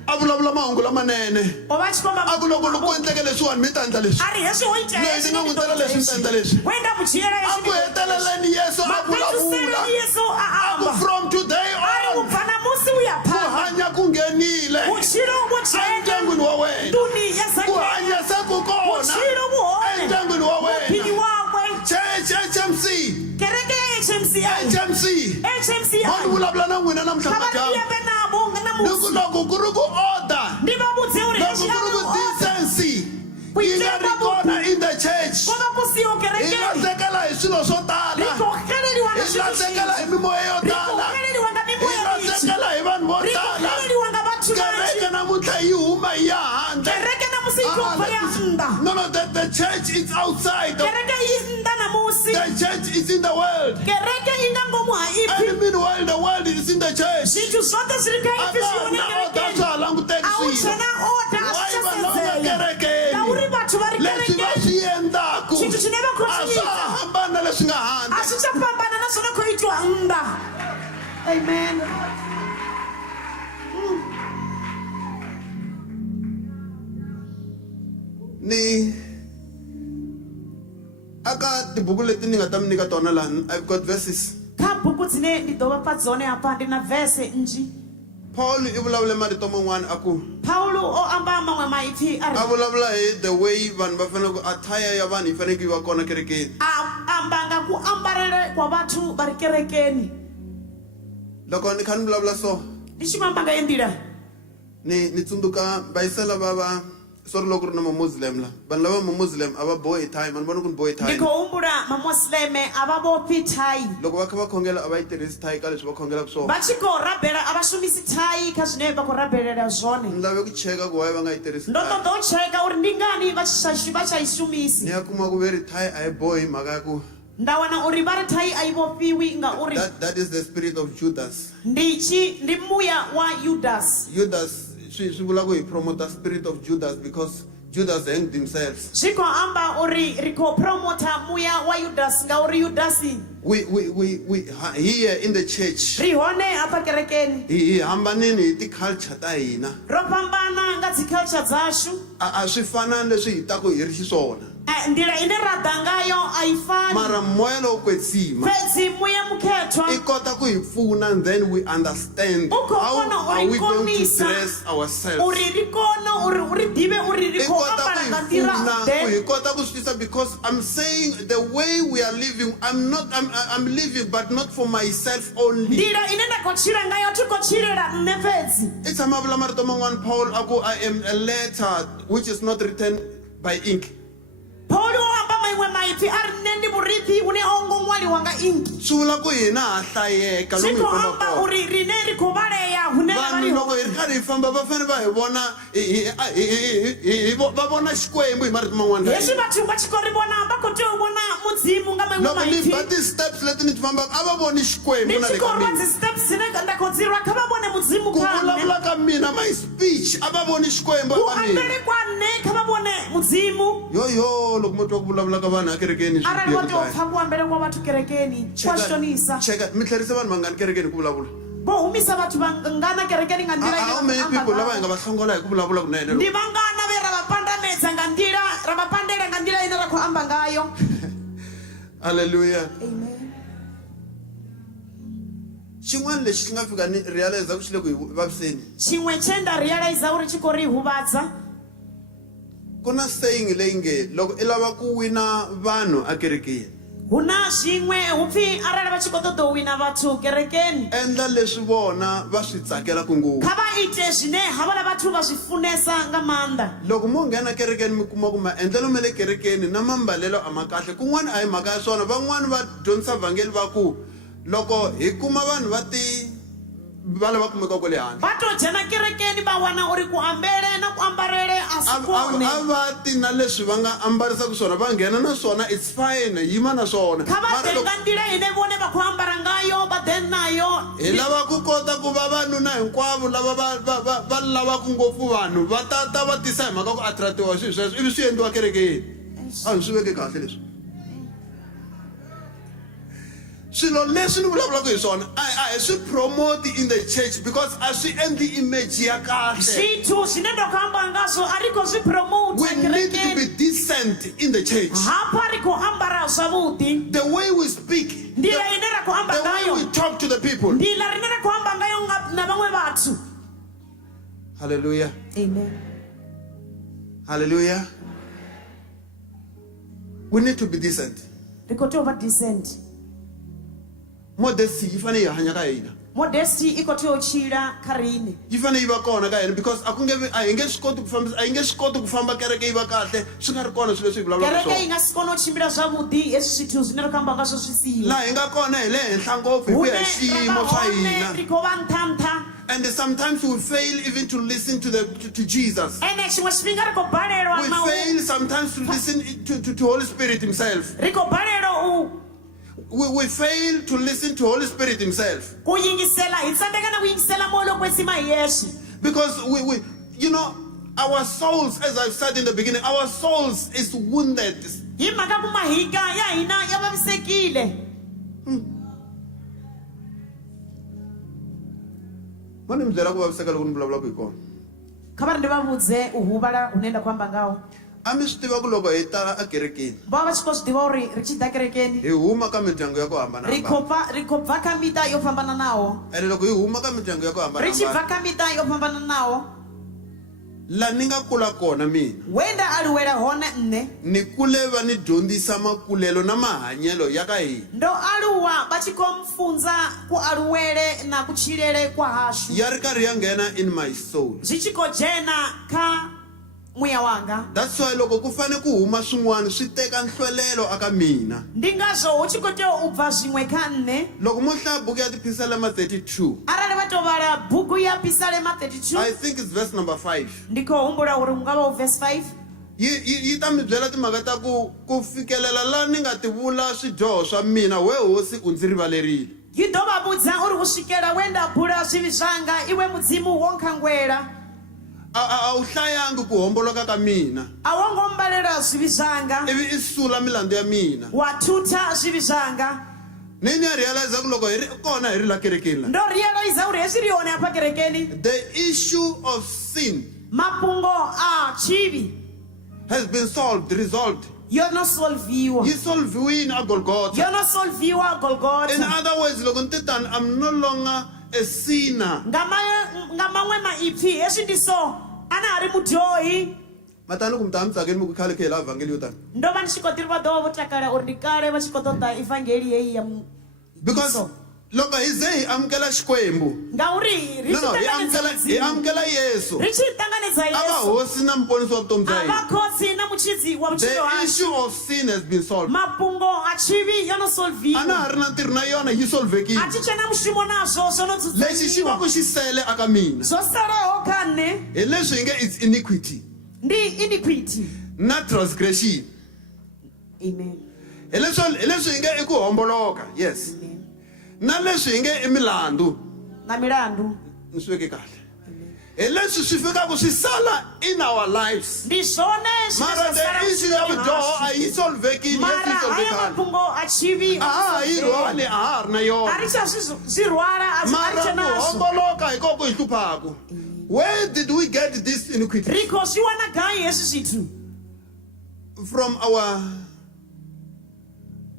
A vulavula mahungu lamanene. o va xi komba A ku loko loko endleke leswiwani mi ta endla leswi. a ri heswi wo yi Loyi ni nga n'wi tela leswi mi ta endla leswi. wenda mu jiyela A ku heteleleni Yesu a vulavula. mapetuseleni yesu a A ku amba from today a ri on, ku bva namusi u ya ku phanda hanya ku ngenile. vuxilo vu jena Endyangwini wa wena. nduni ya Ku zakheya hanya se ku kona. vuxilo vu hone Endyangwini wa muphini wena. wakwe Church HMC. kereke ya HMCI HMC. HMCI Mo ni vulavula na n'wina namuntlha kha va ri madyambu. yembe navo namusi Loko ku ri ku order. ni va vutse u ri Loko lexi ku a ri ku ri decency. Yi nga ri kona in the church. ko va ku siyo Hi kerekeni lahlekela hi swilo swo ri tala. koheleliwa nga Hi lahlekela hi mimoya yo ri tala. koheleliwa nga Hi mimoya yichi lahlekela hi vanhu vo ri tala. koheleliwa nga vathu Kereke vanji namuntlha yi huma yi ya handle. kereke namusi yi khombo ya nda No, the church is outside. kereke yi nda namusi The church is in the world. kereke yi nga ngomu ha ipi And meanwhile, the world is in the church. swithu swote swi ri ka ipi swi Aka yone na order kerekeni swa ha languteki a wu swilo. chena oda a Why swi va lava chasezeya kerekeni? ngauri vathu va ri Leswi va kerekeni swi endlaku swithu swi ne va a swa khoxiyisa hambana na leswi nga a handle. swi ta fambana naswona kho yi twa nda amen Ni aka tibuku leti ni nga ta mi nyika tona laha, I've got verses. kha buku dzine ndi ḓo vhafha dzone hafha ndi na vese nnzhi Paul i vulavule marito man'wana a ku paulo o amba man'we maipfi a a ri vulavula hi the way vanhu va fanele ku attire ya vanhu yi fanele ku yi va kona kerekeni. a amba nga ku ambarele kwa vathu va ri kerekeni Loko ni kha ni vulavula so, ndi xi amba nga ye ndila ni tsundzuka vayisela va sorry loko ri na ma-Muslim la. Vanhu lava ma-Muslim a va bohi tie, man vona ku ni bohi ndi tie. khou humbula mamosleme a va vopfi thai Loko va kha va khongela a va yi tirhisi tie ka leswi va khongelaka swona. va tshi khou rabela a va shumisi thai kha zwine vha khou rabelela zwone Ni lave ku cheka ku why va nga yi tirhisi ndo tie. ṱoḓa u tsheka uri ndi ngani va tsha i shumisi Ni ya kuma ku ve ri tie a yi bohi mhaka ya ku nda wana uri va ri thai a yi vofhiwi ngauri that is the spirit of Judas. ndi muya wa yudas Judas swi vula ku hi promota spirit of Judas because Judas hanged himself. zwi khou amba uri ri khou promota muya wa Judas ngauri Judasi We here in the church, ri hone hafha kerekeni hi hambanini hi ti-culture ta hina. ro fhambana nga dzi culture dzashu A swi fanani leswi hi taku hi ri xiswona. ndila ine ra ḓa ngayo a i fani Mara moya lowo kwetsima fhedzi muya mukhethwa i kota ku hi pfuna, and then we understand u khou how kona are uri we going to konisa dress ourselves. uri ri kone uri ḓivhe uri ri I khou kota ambara ku nga hi nḓila pfuna, ku ḓe hi kota ku swi tisa, because I'm saying the way we are living, I'm living but not for myself only. ndila ine nda khou tshila ngayo thi khou tshilela nṋe fhedzi I tshama a vula marito man'wana, Paul aku, I am a letter which is not written by ink. Paul o amba maṅwe maipfi a ri nṋe ndi vhurifhi une o ngo ṅwaliwa nga inki Swi vula ku hina ha hlayeka zwi lomu hi khou fambaka amba kona. uri rine ri khou vhalea hune ra vha Vanhu ri loko hi ri karhi hi famba va fanele va hi vona va vona xikwembu hi marito man'wana. hezwi vhathu va tshi khou ri vona va khou tea u vona mudzimu nga maṅwe Loko ni maipfi ba ti-steps leti ni ti fambaka a va voni xikwembu ndi na tshi le khou ka rwa mina. dzi-steps dzine nda khou dzi rwa kha vha vhone mudzimu Ku kha nṋe vulavula ka mina, my speech, a va voni xikwembu ku eka mina. ambele kwa nṋe kha vha vhone mudzimu Yoyo loko mo twa ku vulavula ka vanhu ekerekeni swi arali bihe wa ku tea u dlaya. pfa ku ambele kwa vhathu kerekeni kwa xonisa Cheka, mi tlherisa vanhu vangani kerekeni ku vulavula? vo humisa vhathu vangana kerekeni nga nḓila How many people lava hi nga va hlongola hi ku vulavula kunene ndi loko? vangana ve ra va pandamedza nga nḓila ra va pandela nga nḓila ine ra khou amba ngayo Hallelujah. amen Xin'wana lexi xi nga fika ni realize ku xi le ku hi vaviseni. tshiṅwe tshe nda realize uri tshi khou ri huvhadza Ku na saying leyi nge loko i lava ku wina vanhu ekerekeni, hu na zwiṅwe hupfi arali vha tshi khou ṱoḓa u wina vhathu kerekeni endla leswi vona va swi tsakelaka ngopfu. kha vha ite zwine havhala vhathu vha zwi funesa nga maanḓa Loko mo nghena kerekeni mi kuma ku maendlelo ma le kerekeni na mambalelo a ma kahle, kun'wana a hi mhaka ya swona. Van'wani va dyondzisa vhangeli va ku loko hi kuma vanhu va lava kumeka kwale handle, va to jena kerekeni va wana uri ku ambele na ku ambarele a swi kone a va ti na leswi va nga ambarisaka swona, va nghena na swona, it's fine, yima na swona. kha va Mara te loko nga nḓila ine vone va khou ambara ngayo va den nayo hi lava ku kota ku va vanuna hinkwavo lava va lavaka ngopfu vanhu va ta va tisa hi mhaka ku attractiwa swilo sweswo ivi swi endliwa kerekeni. A hi swi veke kahle leswi. Swilo leswi ni vulavulaka hi swona a hi swi promote in the church because a swi endli image ya kahle. zwithu zwine ndo khou amba ngazwo a ri khou zwi promota We need to kerekeni be decent in the church. hafha ri khou ambara zwavhuḓi The way we speak, the nḓila ine ra khou amba way ngayo we talk to the people. nḓila rine ra khou amba ngayo na vhaṅwe vhathu Hallelujah. amen Hallelujah. We need to be decent. ri khou tea u vha decent Modesty yi fanele yi hanya ka hina. modesty i khou tea u tshila kha rine Yi fanele yi va kona ka hina because a hi nge swi koti ku famba kereke yi va kahle swi nga ri kona swilo leswi hi vulavulaka kereke yi swona. nga si kone u tshimbila zwavhuḓi hezwi zwithu zwine ri khou amba ngazwo zwi siho Laha hi nga kona hi le henhla ngopfu hi ku hune ya hi ra xiyimo vha swa hone hina. ri khou vha nṱha And sometimes we fail even to listen to Jesus. ene tshiṅwe tshifhinga ri khou balelwa We na fail sometimes to listen to Holy Spirit Himself. ri khou balelwa We fail to listen to Holy Spirit Himself ku yingisela hi tsandzeka na ku yingisela moya lo kwetsima hi yexe because we you know, our souls, as I've said in the beginning, our souls is wounded. hi mhaka ku mahika ya hina ya vavisekile Mani mi byela ku vaviseka loko ni vulavulaka hi kona. kha va ri ndi va vhudze u huvhala hune nda khou amba ngawo A mi swi tiva ku loko hi ta ekerekeni va va tshi khou zwi ḓivha uri ri tshi ḓa kerekeni hi huma ka mindyangu ya ku ri hambanahambana, khou bva kha miṱa yo fhambananaho ene loko hi huma ka mindyangu ya ku ri tshi hambanahambana, bva kha miṱa yo fhambananaho laha ni nga kula kona mina we nda aluwela hone nṋe ni kule va ni dyondzisa makulelo na mahanyelo ya ka hina ndo aluwa va tshi khou mfunza ku aluwele na kutshilele kwa hashu ya ri karhi ya nghena in my soul. zwi tshi khou dzhena kha muya wanga That's why loko ku fane ku huma swin'wana swi teka nhlwelelo aka mina. ndi ngazwo hu tshi khou tea u bva zwiṅwe kha nṋe Loko mo hlaya buku ya Tipsalama 32, arali vha tou vhala bugu ya Psalm 32 I think it's verse number 5. ndi khou humbula uri hu nga vha u verse 5 yi ta mi byela timhaka ta ku fikelela laha ni nga ti vula swidyoho swa mina, we hosi u ndzi rivalerile. yi ḓo vha vhudza uri u swikela we nda bula zwivhi zwanga iwe mudzimu wo nkhangwela a wu hlayangi ku homboloka ka mina a wo ngo mbalela zwivhi zwanga ivi I sula milandzu ya mina wa thutha zwivhi zwanga ni ya realize ku loko hi ri kona hi ri la kerekeni la ndo realize uri hezwi ri hone hafha kerekeni the issue of sin mafhungo a chivhi has been resolved yo no solviwa yi solviwile a Golgotha. yo no solviwa In Golgotha other words, loko ni ti tani, I'm no longer a sinner. nga man'we maipfi hezwi ndi so a na ha ri mudyohi Matani ku mi ta mi tsakeli mi ku khale khela evangeli yo tani. ndo vha ndi tshi khou ḓi vha ḓo vha vho takala uri ndi kale vha tshi khou ṱoḓa evangeli heyi ya Because loko hi ze hi amukela Xikwembu, ngauri ri no, tshi hi ṱanganedza amukela Yesu. ri tshi ṱanganedza A va Yesu hosi na muponisi wa vutomi bya a vha hina. khotsi na mutshidzi wa vhutshilo The hashu issue of sin has been solved. mafhungo a chivhi yo no A na solviwa ha ri na ntirho na yona yi solvekile. a ti tshena mushumo nazwo zwo no Lexi xi va dzudzanyiwa ku xi sele aka mina. zwo salaho kha nne Hi leswi hi nge it's iniquity ndi iniquity na transgression. amen Hi leswi hi nge I ku homboloka. Yes. Na leswi hi nge I milandu. na milandu Ni swi veke kahle. Hi leswi swi fikaka swi sala in our lives. ndi zwone Mara the issue ya vudyoho a yi solvekile, mara yes yi haya solvekile. mafhungo a chivhi A ha yi rhwali, a ha ri na a yona. ri xa swi rhwala a ri Mara xa ku nazwo homboloka hi koko hi hluphaku. Where did we get this iniquity? ri khou swi wana gai hezwi zwithu From our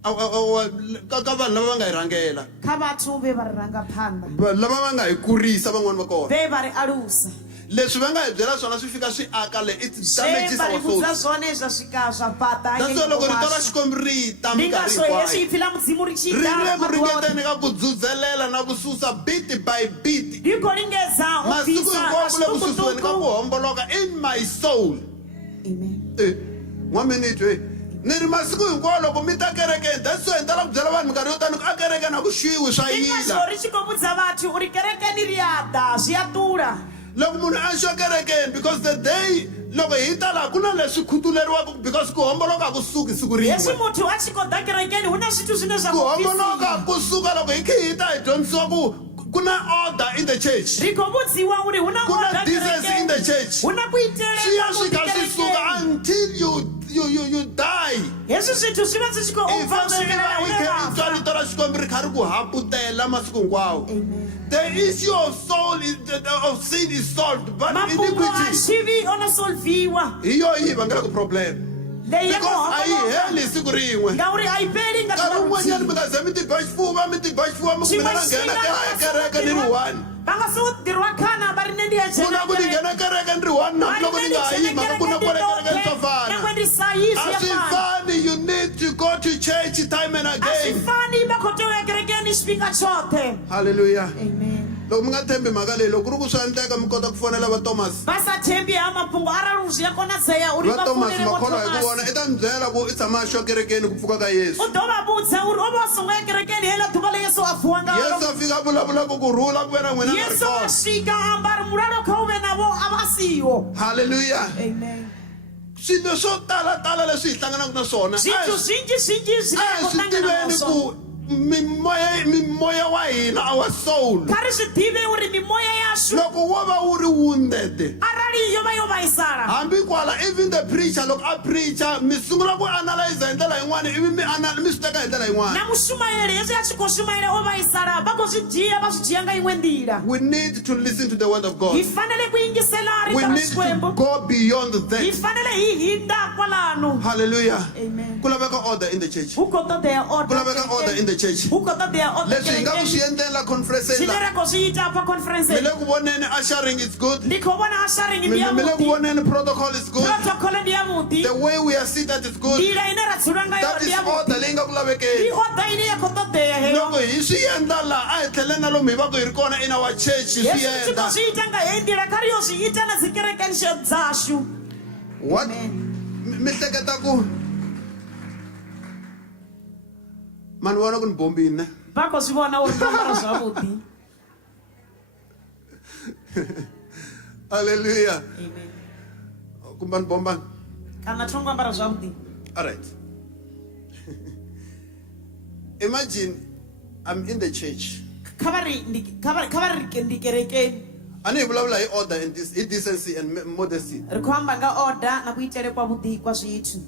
ka vanhu lava va nga hi rhangela. kha vhathu ve va ri ranga phanḓa Lava va nga hi kurisa van'wani va kona. ve va ri alusa Leswi va nga hi byela swona swi fika swi aka le it damages zve va ri our vhudza souls. zwone zwa swika zwa fhaṱa That's why loko rito ra hashu Xikwembu ri ta ndi minkarhi ngazwo hezwi hinkwayo. ipfi la mudzimu ri tshi Ri le ku ita ringeteni ka ku dzudzelela na ku susa bit by bit. ri khou lingedza u Masiku bvisa hinkwawo ku le ku susiweni ka ku xitukutuku homboloka in my soul. amen N'waminitwe. Ni ri masiku hinkwawo loko mi ta kerekeni, that's why ni tala ku byela vanhu minkarhi yo tani ku a kerekeni a ku xwiwi swa ndi ngazwo yila. ri tshi khou vhudza vhathu uri kerekeni ri ya ḓa zwi a ṱula Loko munhu a xwa kerekeni because the day loko hi ta laha ku na leswi khutuleriwaka because ku homboloka ku suki siku hezwi rin'we. muthu a tshi khou ḓa kerekeni hu na zwithu zwine zwa Ku khou homboloka bvisiwa ku suka loko hi khi hi ta hi dyondzisiwa ku na order in the church. ri khou vhudziwa uri hu na Ku na order decency in the kerekeni church. hu na kuitele Swi ya kwa swi kha swi suka kerekeni until you die. hezwi zwithu swi vha zwi tshi khou I bva u fanele swikelela va i hune khe i va tswa rito ra Xikwembu ri kha ri ku haputela masiku hinkwawo. The issue of of sin is solved, but mafhungo a iniquity xivhi o no solviwa hi yo yi vangelaku problem. leyi ya Because a yi kuhomboloka heli siku rin'we. ngauri a yi peli nga Nkarhi wun'wanyana mi xilavuthi nga ze mi ti ba xifuva mi kumela na nghena kereke ni ri one. va nga swi tirhiwa khana va ri ne ndi ya Ku na ku ni nghena kereke ni ri one na loko ni nga ha yi mhaka ku na kwale kerekeni swo fana. nangwe sayisi A ya swi fana fani, you need to go to church time and a swi again. fani va khou tea u ya kerekeni xifhinga xoṱhe Hallelujah. amen Loko mi nga tshembi mhaka leyi, loko ku ri ku swa endleka mi kota ku fonela va Thomas. va sa tshembi ha mafhungo arali zwi a konadzea uri Va va Thomas fonele vo makholwa hi ku vona Thomas i ta mi byela ku i tshama a xwa kerekeni ku pfuka ka Yesu. u ḓo vha vhudza uri o vha a songo ya kerekeni heḽa ḓuvha ḽa yesu a vuwa Yesu ngalo a fika a vulavula ku kurhula ku ve na n'wina nga ri yesu a kona. swika a amba ri mulalo kha u ve navo a va siho Hallelujah. amen Swilo swo talatala leswi hi hlanganaka na swona. zwithu zwinji zwinji zwine A ra hi khou swi ṱangana tiveni nazwo ku mimoya wa hina, our soul, kha ri swi tive uri mimoya yashu loko wo va wu ri wounded, arali yo va yo vaisala hambi kwala even the preacher loko a preacher mi sungula ku analyze hi ndlela yin'wana ivi mi swi teka hi ndlela yin'wana. na mushumayeli hezwi a tshi khou shumayela o vaisala va khou zwi dzhia va zwi dzhia nga iṅwe nḓila We need to listen to the word of God. hi fanele ku yingisela We rito ra need to xikwembu go beyond hi that. fanele hi hindza kwalano Hallelujah. amen Ku laveka order in the church. hu khou ṱoḓea Ku laveka order in the church. hu khou ṱoḓea order Leswi hi nga ku swi endlela conference zwine la. ra khou zwi ita afha Mi conferenceni le ku voneni ushering is good. ndi khou vona asharing Mi ndi le ku yavhuḓi voneni protocol is good. protocol ndi yavhuḓi The way we are seated is good. nḓila ine ra dzula ngayo That ndi is yavhuḓi order leyi nga ku ndi lavekeni. order ine ya khou ṱoḓea heyo Loko hi swi endla la a hi tlhele na lomu hi va ku hi ri kona in our church hi swi hezwi tshi khou endla. zwi ita nga heyi nḓila kha ri yo zwi ita na dzikerekeni dzashu What? Mi hleketa ku mani vona ku ni bombini ne? va khou zwi vona uri ndo ambara zwavhuḓi Hallelujah. amen Kumba ni bomba? kana thongo ambara zwavhuḓi All right. Imagine I'm in the church. kha vha ri ndi kerekeni a ni hi vulavula hi order and hi decency and modesty, ri khou amba nga order na kuitele kwa vhuḓi kwa zwithu.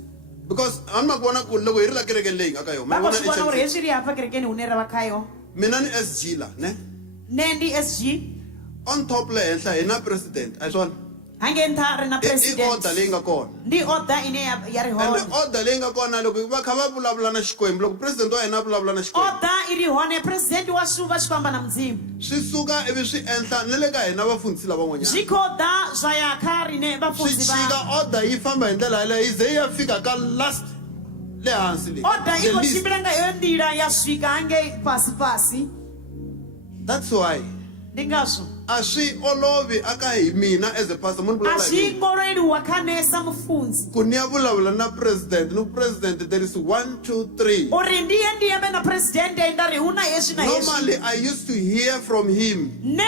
because ani ma ku vona ku loko hi ri la kerekeni leyi nga ka yona, Vha ma khou zwi vhona uri vona hezwi ri hafha kerekeni hune ra vha khayo. mina ni SG la ne Nṋe ndi SG. on top le henhla hi na president a hi swona, Hangei nṱha ri na i president. order leyi nga kona. Ndi order ine ya ri And hone. order leyi nga kona loko va kha va vulavula na Xikwembu, loko president wa hina a vulavula na Xikwembu, Order iri hone president washu va tshi khou amba na Mudzimu. swi suka ivi swi endla ni le ka hina vafundhisi lavan'wanyana. Zwi khou ḓa zwa ya kha rine Swi vhafunzi va. chika order yi famba hi ndlela yaleyo, yi ze yi ya fika ka last le hansi leyi. Order i The khou least. tshimbila nga iyo nḓila ya swika hangei fhasi. That's why Ndi ngazwo. a swi olovi aka hi mina as a pastor munhu A vulavula hi zwi mina. ngo leluwa kha nṋe sa mufunzi. Ku ni ya vulavula na president, no president there is 1 2 3. Uri ndiye ambe na president nda ri huna hezwi na hezwi. Normally I used to hear from him. Ne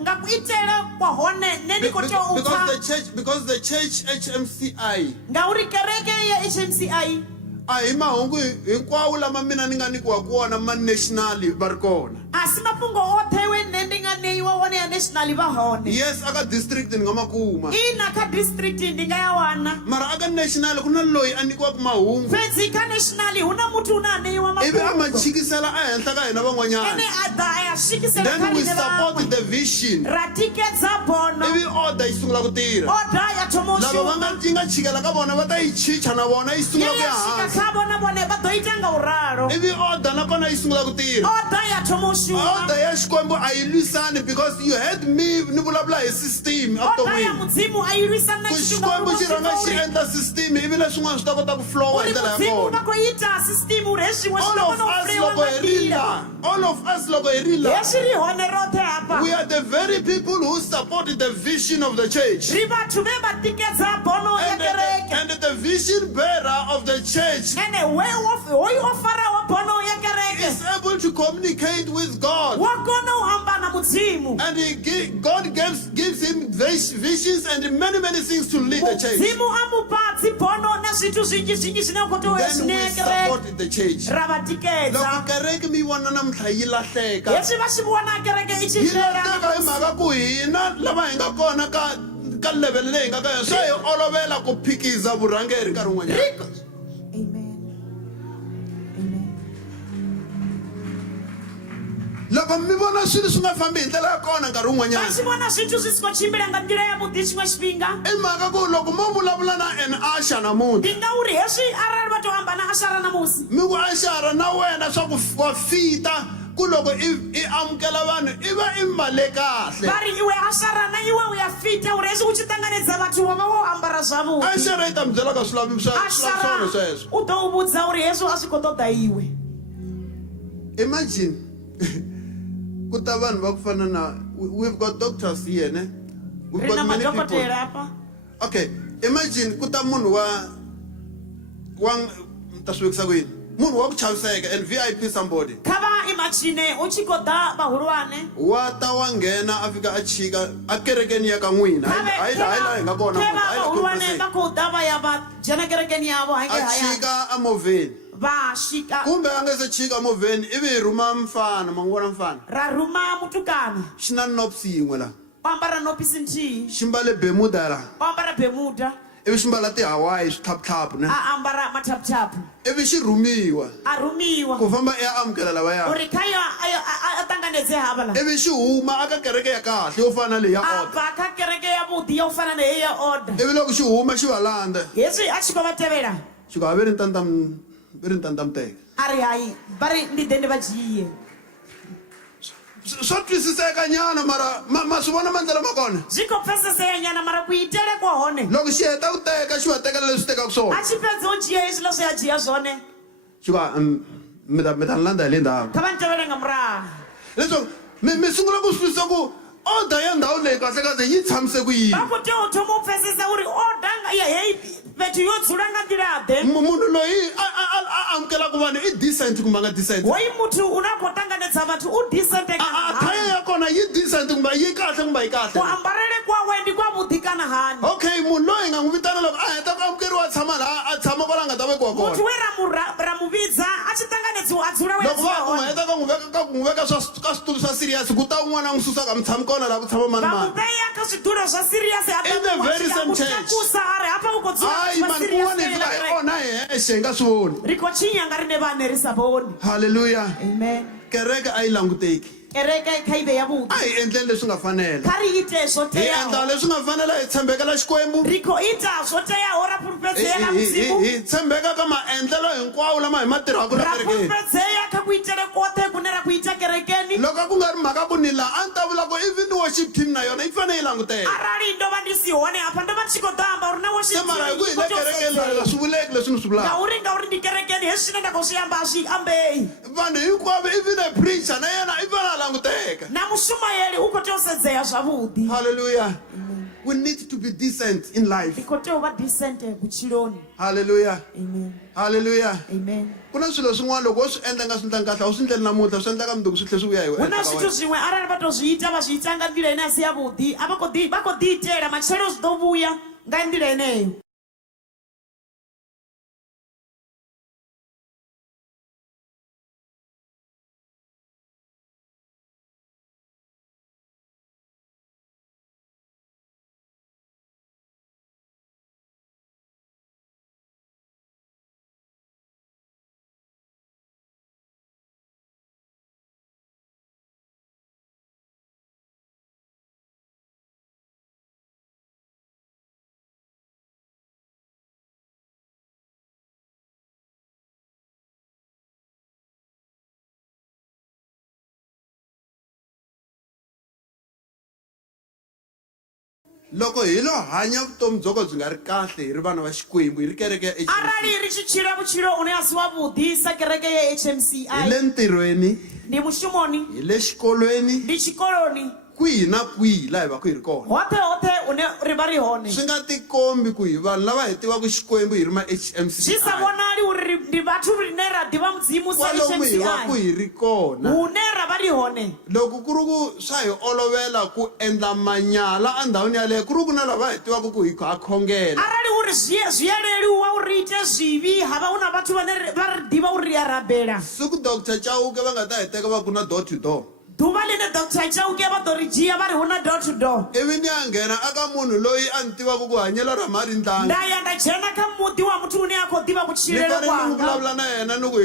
nga kuitele kwa hone ne ndi khou tea u pfa. Because the church HMCI Ngauri kereke ya HMCI a hi mahungu hinkwawo lama mina ni nga nikiwa kona ma national va ri kona. a si mafhungo oṱhe wene ndi nga ṋeiwa wone ya national vha hone. Yes, aka district ni nga ma kuma, Ina kha district ndi nga ya wana. mara aka national ku na loyi a nikiwaka mahungu Fhedzi kha national huna muthu une a ṋeiwa ivi a ma mafhungo. chikisela a henhla ka hina Ene van'wanyana. a ḓa a ya swikisela Then kha we rine support vhaṅwe. the vision, Ra tikedza bono. ivi order yi sungula ku tirha. Order ya thoma u Lava va shuma. nga yi nga chikela ka vona va ta yi chicha na vona yi sungula ku Ye ya ya swika hansi, kha vona vone vha ḓo ita nga u ralo. ivi order nakona yi sungula ku tirha. Order ya thoma u shuma. Order ya Xikwembu a yi lwisani, because you heard me ni vulavula hi system Order ya evuton'wini. Mudzimu a yi lwisana na Ku xilo Xikwembu xi rhanga xi endla system ivi leswin'wana swi ta kota ku flowa hi uri ndlela ya Mudzimu va kona. khou ita system uri hezwiṅwe zwi All ḓo of kona u us furiwa loko nga hi ri nḓila. la, all of us loko hi ri la, Hezwi ri hone roṱhe hafha. we are the very people who support the vision of the church. Ri vhathu ve vha tikedza bono ya kereke. And the vision bearer of the church Ene hoyu o faraho bono ya kereke. is able to communicate with God. Wa kona u amba na Mudzimu. And God gives him visions and many things to lead the church. Mudzimu a mupha dzibono na zwithu zwinzhi zwine a khou tea u ya Then we zwine ya kereke. support the church. Ra va tikedza. Loko kereke mi vona namuntlha yi lahleka, Hezwi va swi vona kereke i yi tshi lahleka hi hlela. mhaka ku hina lava hi nga kona ka level leyi hi nga ka yona swa hi olovela ku phikiza vurhangeri nkarhi wun'wanyana. Amen. Amen. Loko mi vona swilo swi nga fambi hi ndlela ya kona nkarhi Va wun'wanyana, swi vona zwithu zwi si khou tshimbila nga nḓila ya vhuḓi tshiṅwe tshifhinga. i mhaka ku loko mo vulavula na an Asha namuntlha, Ndi ngauri hezwi arali vha tou amba na Ashara namusi. mi ku Ashara na wena swa ku wa fita ku loko i amukela vanhu i va i mbale kahle. Va ri iwe Ashara na iwe u ya fita uri hezwi u tshi ṱanganedza vhathu wa vha wo ambara zwavhuḓi. Ashara yi ta mi byela ka swilaveko swona Ashara sweswo. u ḓo u vhudza uri hezwo a swi khou ṱoḓa iwe. Imagine ku ta vanhu va ku fana na, we've got doctors here ne, we've Ri na got many madokodela people. hapa. Okay, imagine ku ta munhu wa ta swi vekisa ku yini, munhu wa ku chaviseka and VIP somebody Kha va imagine u tshi khou ḓa vhahulwane. wa ta wa nghena a fika a chika a kerekeni ya ka n'wina, hayi laha hi nga kona, Kha va hayi la vahulwane va Kumperseki. khou ḓa va ya va dzhena kerekeni yavo A hange hayani. chika a movheni, Va swika kumbe a nga se chika movheni ivi hi rhuma mfana, ma n'wi vona mfana ra rhuma mutukana. xi na nopsi yin'we la, U ambara nopisi nthihi. xi mbale bemuda la, U ambara bemuda. ivi xi mbala ti-Hawaii swithaphuthapu ne, A ambara mathaphutaphu. ivi xi rhumiwa A rhumiwa. ku famba i ya amukela lavaya, Uri khayo a ṱanganedze hava la. ivi xi huma aka kereke ya kahle yo fana leyi ya A order, bva kha kereke ya vhuḓi ya u fana na heyi ya order. ivi loko xi huma xi va landza Hezwi a tshi khou vha tevhela. xi ku a ve ri ntantamteka. A ri hayi va ri ndi ḓe ndi vha dzhie. Swa twisiseka nyana mara ma swi vona mandlela ma kona. Zwi khou pfesesea nyana mara kuitele kwa hone. Loko xi heta ku teka xi va tekela leswi tekaka swona, A tshi fhedza u dzhia hezwiḽa zwe a dzhia zwone. xi va mi ta ni landza hi le ndzhaku. Kha vha ntevhele nga murahu. Leswaku mi sungula ku swi twisisa ku order ya ndhawu leyi kahlekahle yi tshamise ku yini. Va khou tea u thoma u pfesesa uri order ya heyi fhethu yo dzula nga nḓila ḓe. Munhu loyi a amukelaka vanhu i decent kumbe a nga decent. Hoyu muthu une a khou ṱanganedza vhathu u decent kana Attire hani. ya kona yi decent kumbe yi kahle kumbe yi kahle. Kuambarele kwawe ndi kwa vhuḓi kana hani. Okay, munhu loyi nga n'wi vitana loko a heta ku amukeriwa a tshama laha a tshama kwala a nga ta vekiwa Muthu kona. we ra mu vhidza a tshi ṱanganedziwa a dzula we Loko va dzula ku hone. heta ka n'wi veka ka ku n'wi veka ka switulu swa serious ku ta un'wana n'wi susa ka mi tshami kona laha ku tshama mani mani in the very same church hayi mani kun'wana hi fika hi onha hi hexe hi nga swi voni halleluya Amen. kereke a yi languteki Kereke kaibe ya Mungu. a hi endleni leswi nga fanela Kari ite hi sotea. endla leswi nga fanela hi tshembekela xikwembu Riko ita sotea ora pulpezela mzimu. hi tshembeka ka maendlelo hinkwawo lama hi ma tirhaka la kerekeni Rapulpezela ka kuitere kote kunera kuita kerekeni. loko ku nga ri mhaka ku ni la a ni ta vula ku even worship team na yona yi fanele yi languteka Arali ndo bandisione apa ndo batsikotamba urina worship. se mara hi ku hi le kerekeni la swi vuleki leswi ni swi vulaka Ngauri ndi kerekeni hesina ndakosiyamba ashi ambei. vanhu hinkwavo even a preacher na yena i fanele a languteka Na mushumayeli uko teosedzea zwavhuḓi. hallelujah we need to be decent in life Riko teo ba decent kuchiloni. hallelujah Amen. hallelujah Amen. ku na swilo swin'wana loko wo swi endla nga swi endlangi kahle a wu swi endleli namuntlha swi endlaka mundzuku swi tlhe swi vuya hi Huna zwithu zwiṅwe arali vha to zwi ita vha zwi ita nga nḓila ine a si yavhuḓi vha khou ḓi itela matshelo zwi ḓo vhuya nga nḓila eneyo. loko hi lo hanya vutomi byo ka byi nga ri kahle hi ri vana va xikwembu hi ri kereke ya HMC Arali ri tshi tshila vhutshilo une a si wavhuḓi sa kereke ya hi HMCI le ntirhweni ndi mushumoni hi le xikolweni ndi tshikoloni kwihi na kwihi laha hi va ku hi ri kona hoṱhe une ri vha ri hone swi nga tikombi ku hi vanhu lava hi tivaka xikwembu hi ri ma HMC zwi sa vhonali uri ndi vhathu rine ra ḓivha mudzimu sa kwalomu hi va ku HMCI hi ri kona hune ra vha ri hone. loko ku ri ku swa hi olovela ku endla manyala endhawini yaleyo ku ri ku na lava hi tivaka ku hi ha khongela Arali uri zwi a leluwa uri ite zwivhi havha hu na vhathu vhane vha ri ḓivha uri ri a rabela. siku dr chauke va nga ta hi teka va ku na door to door Ḓuvha line Dr. Chauke vha ḓo ri dzhia vha ri hu na door to door. ivi ni ya nghena aka munhu loyi a ni tivaka ku hanyelo ra marindlangu Nda ya nda dzhena kha muḓi wa muthu une a khou ḓivha ni kutshilele fanele ni kwanga. vulavula na yena ni ku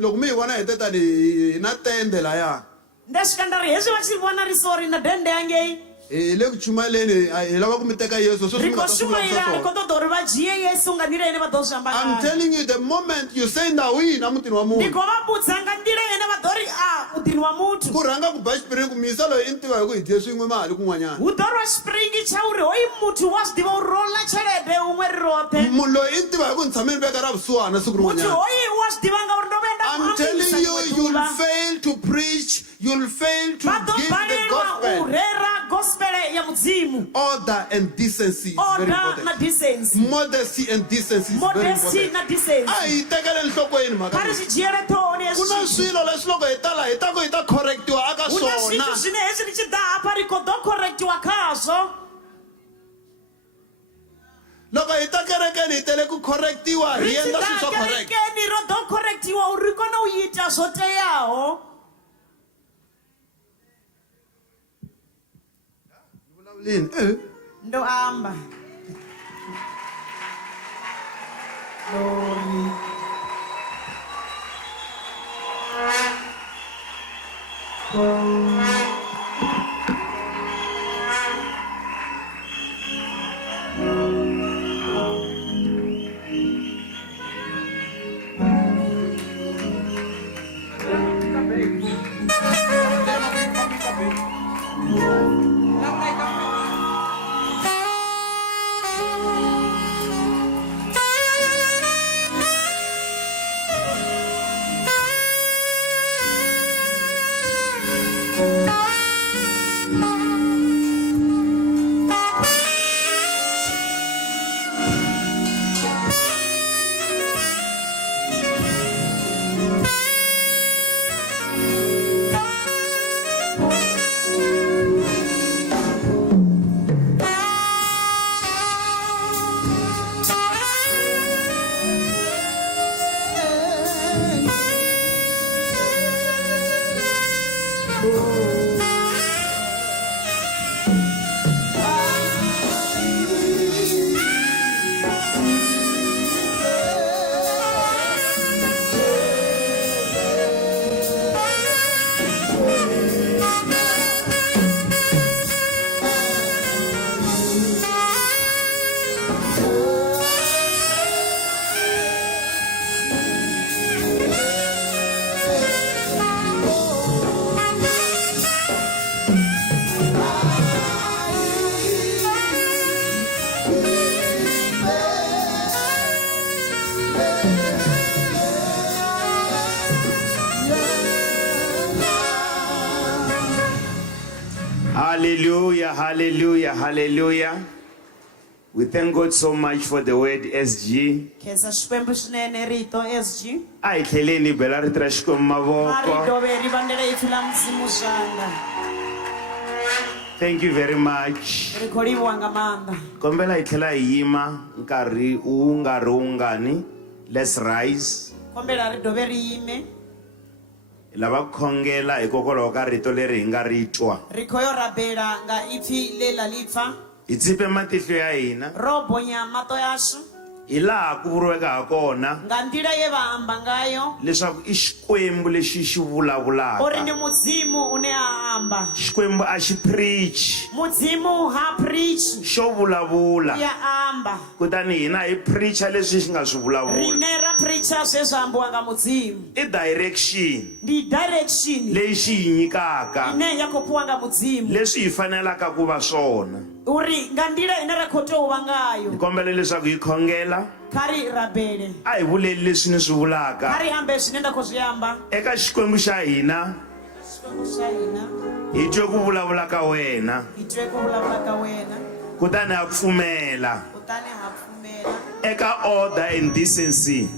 loko mi hi vona hi te tani hi na tende laya Nda swika nda ri hezwi vha tshi vhona ri sori na dende yangei. hi le ku chumayeleni hi lava ku mi teka yesu Ri khou shumaila ri khou ṱoḓa uri vha dzhie Yesu nga nḓila ine vha ḓo zwi amba I'm ngayo. telling you the moment you say ndawihi na mutini wa Ndi munhu khou vha vhudza nga nḓila ine vha ḓo ri muḓini wa muthu. ku rhanga ku ba xipirini ku miyisa loyi i ni tiva hi ku hi diye swin'we mali kun'wanyana Hu ḓo rwa xipiringi tsha uri hoyu muthu wa swi ḓivha uri ro ḽa tshelede huṅwe ri roṱhe. munhu loyi i ni tiva hi ku ni tshame ni veka ra vusiwana siku Muthu rin'wanyana hoyu wa swi ḓivha ngauri ndo vhuya nda I'm telling you you'll fail to preach you'll fail to vha ḓo give the balelwa u gospel rera gospele ya mudzimu. order and decency is very Order na important decency. modesty and decency is very Modesty important na decency. a hi tekele nhlokweni mhaka Kha ri leyi. swi dzhiele ṱhohoni ku na hezwi. swilo leswi loko hi ta la hi ta ku hi ta correctiwa aka Hu na swona zwithu zwine hezwi ri tshi ḓa hafha ri khou ḓo correctiwa khazwo. loko hi ta kerekeni hi tele ku correctiwa hi Ri tshi endla ḓa swilo swo correct kerekeni ro ḓo correctiwa uri ri kone u ita zwo teaho. vulavuleni Ndo amba. Glory. Hallelujah, hallelujah, hallelujah. We thank God so much for the word SG. khensa xikwembu swinene rito SG Ai tlheleni bela ri tira Xikwembu a ri mavoko. dove ri vandlela yi pfula mudzimu zwanda Thank you very much. ri kholiwa nga maanḓa Kombela hi tlhela hi yima nkarhi wu nga ri wungani. Let's rise. kombela ri dove ri yime Hi lava ku khongela hikokwalaho ka rito leri hi nga ri twa. ri kho yo rabela nga ipfi lela li pfa Hi tsipe matihlo ya hina ro bonya mato yashu hi laha ku vuriweka ha kona nga ndila ye va amba ngayo leswaku i Xikwembu lexi xi uri ndi vulavulaka. mudzimu une a amba Xikwembu a xi preach mudzimu ha preach xo vulavula. ya amba Kutani hina hi preacha leswi xi nga swi vulavula. rine ra preacha sweswo ambiwa nga mudzimu I direction ndi direction leyi xi hi nyikaka ine ya khou puwa nga mudzimu leswi hi fanelaka ku va swona. uri nga ndila ine ra khou tea u vha ngayo Hi kombela leswaku hi khongela kha ri rabele a hi vuleli leswi ni swi kha vulaka ri ambe zwine nda khou zwi amba eka Xikwembu xa hina. xikwembu xa hina Hi twe ku vulavula ka wena hi twe ku vulavula ka wena kutani ha pfumela kutani ha pfumela eka order and decency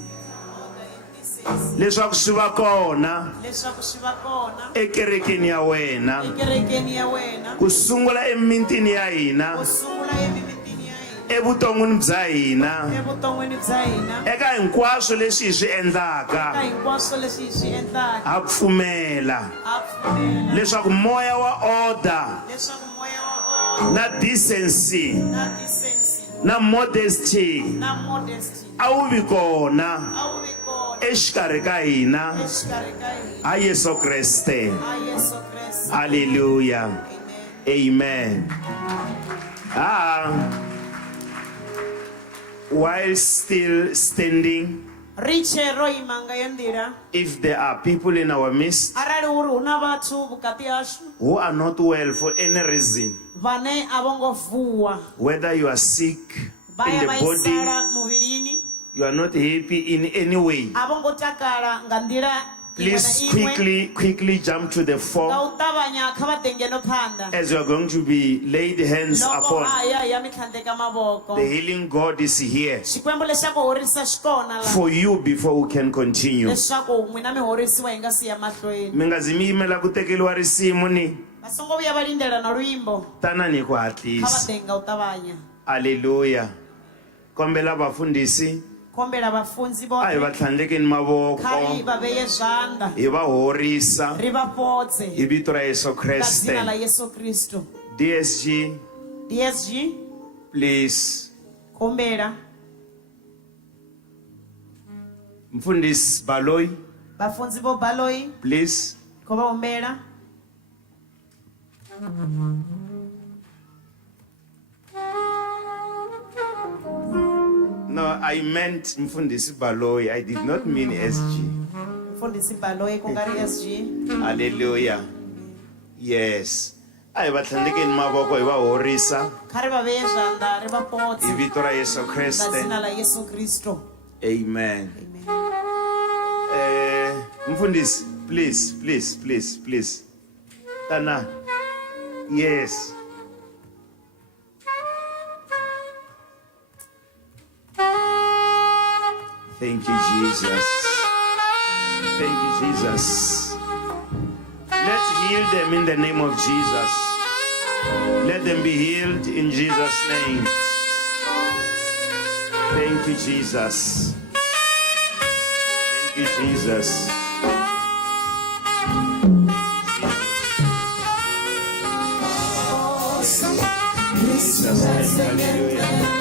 leswaku swi va kona leswaku swi va kona ekerekeni ya wena ekerekeni ya wena ku sungula emitini ya ku hina sungula emimitini ya hina evuton'wini bya hina evuton'wini bya hina eka hinkwaswo leswi hi swi ka endlaka. hinkwaswo leswi hi swi endlaka Ha pfumela ha pfumela leswaku moya wa order leswaku moya wa na decency na decency na modesty na modesty a wu vi kona a wu vi kona exikarhi ka hina exikarhi ka hina ha Yesu Kriste. ha Yesu Kreste Hallelujah. amen Amen. While still standing, riche ro yima nga yo ndila if there are people in our midst arali uri hu na vhathu vhukati hashu who are not well for any reason, vhane a vho ngo vuwa whether you are sick vha in ya the body, vhaisala muvhilini you are not happy in any way, a vho ngo takala nga nḓila iṅwe please na iṅwe quickly jump to the nga fore u ṱavhanya kha vha ḓe ngeno phanḓa as you are going to be laid hands loko upon. haya ya mi khandeka mavoko The healing God is here xikwembu lexaku horisa xi kona la for you before we can continue. leswaku n'wina mi horisiwa hi nga siya mahlweni Mi nga zi mi yimela ku tekeliwa risimu ni va songo vuya va lindela na lwimbo tanani hi ku kha va hatlisa. ḓe nga u ṱavhanya Hallelujah. Kombela vafundhisi kombela vafundzi a hi va vote tlhandlekeni kha ri mavoko va veye zwanda hi va horisa ri va podze hi vito ra Yesu ka dzina la Kriste. Yesu Kristo DSG, DSG please. kombela Mfundhisi Baloyi, vafundzi vo Baloyi please. ko va ombela No, I meant Mfundhisi Baloyi. I did not mean SG. mfundhisi Baloyi ku nga ri SG Hallelujah. Yes. A hi va tlhandlekeni mavoko hi va horisa kha ri va veye zwanda ri va hi podze vito ra Yesu ka Kriste. dzina la Yesu Kristo Amen. amen Mfundhisi, please. Tana. Yes. Thank you, Jesus. Thank you, Jesus. Let's heal them in the name of Jesus. Let them be healed in Jesus' name. Thank you, Jesus. Thank you, Jesus. Jesus' name. Hallelujah.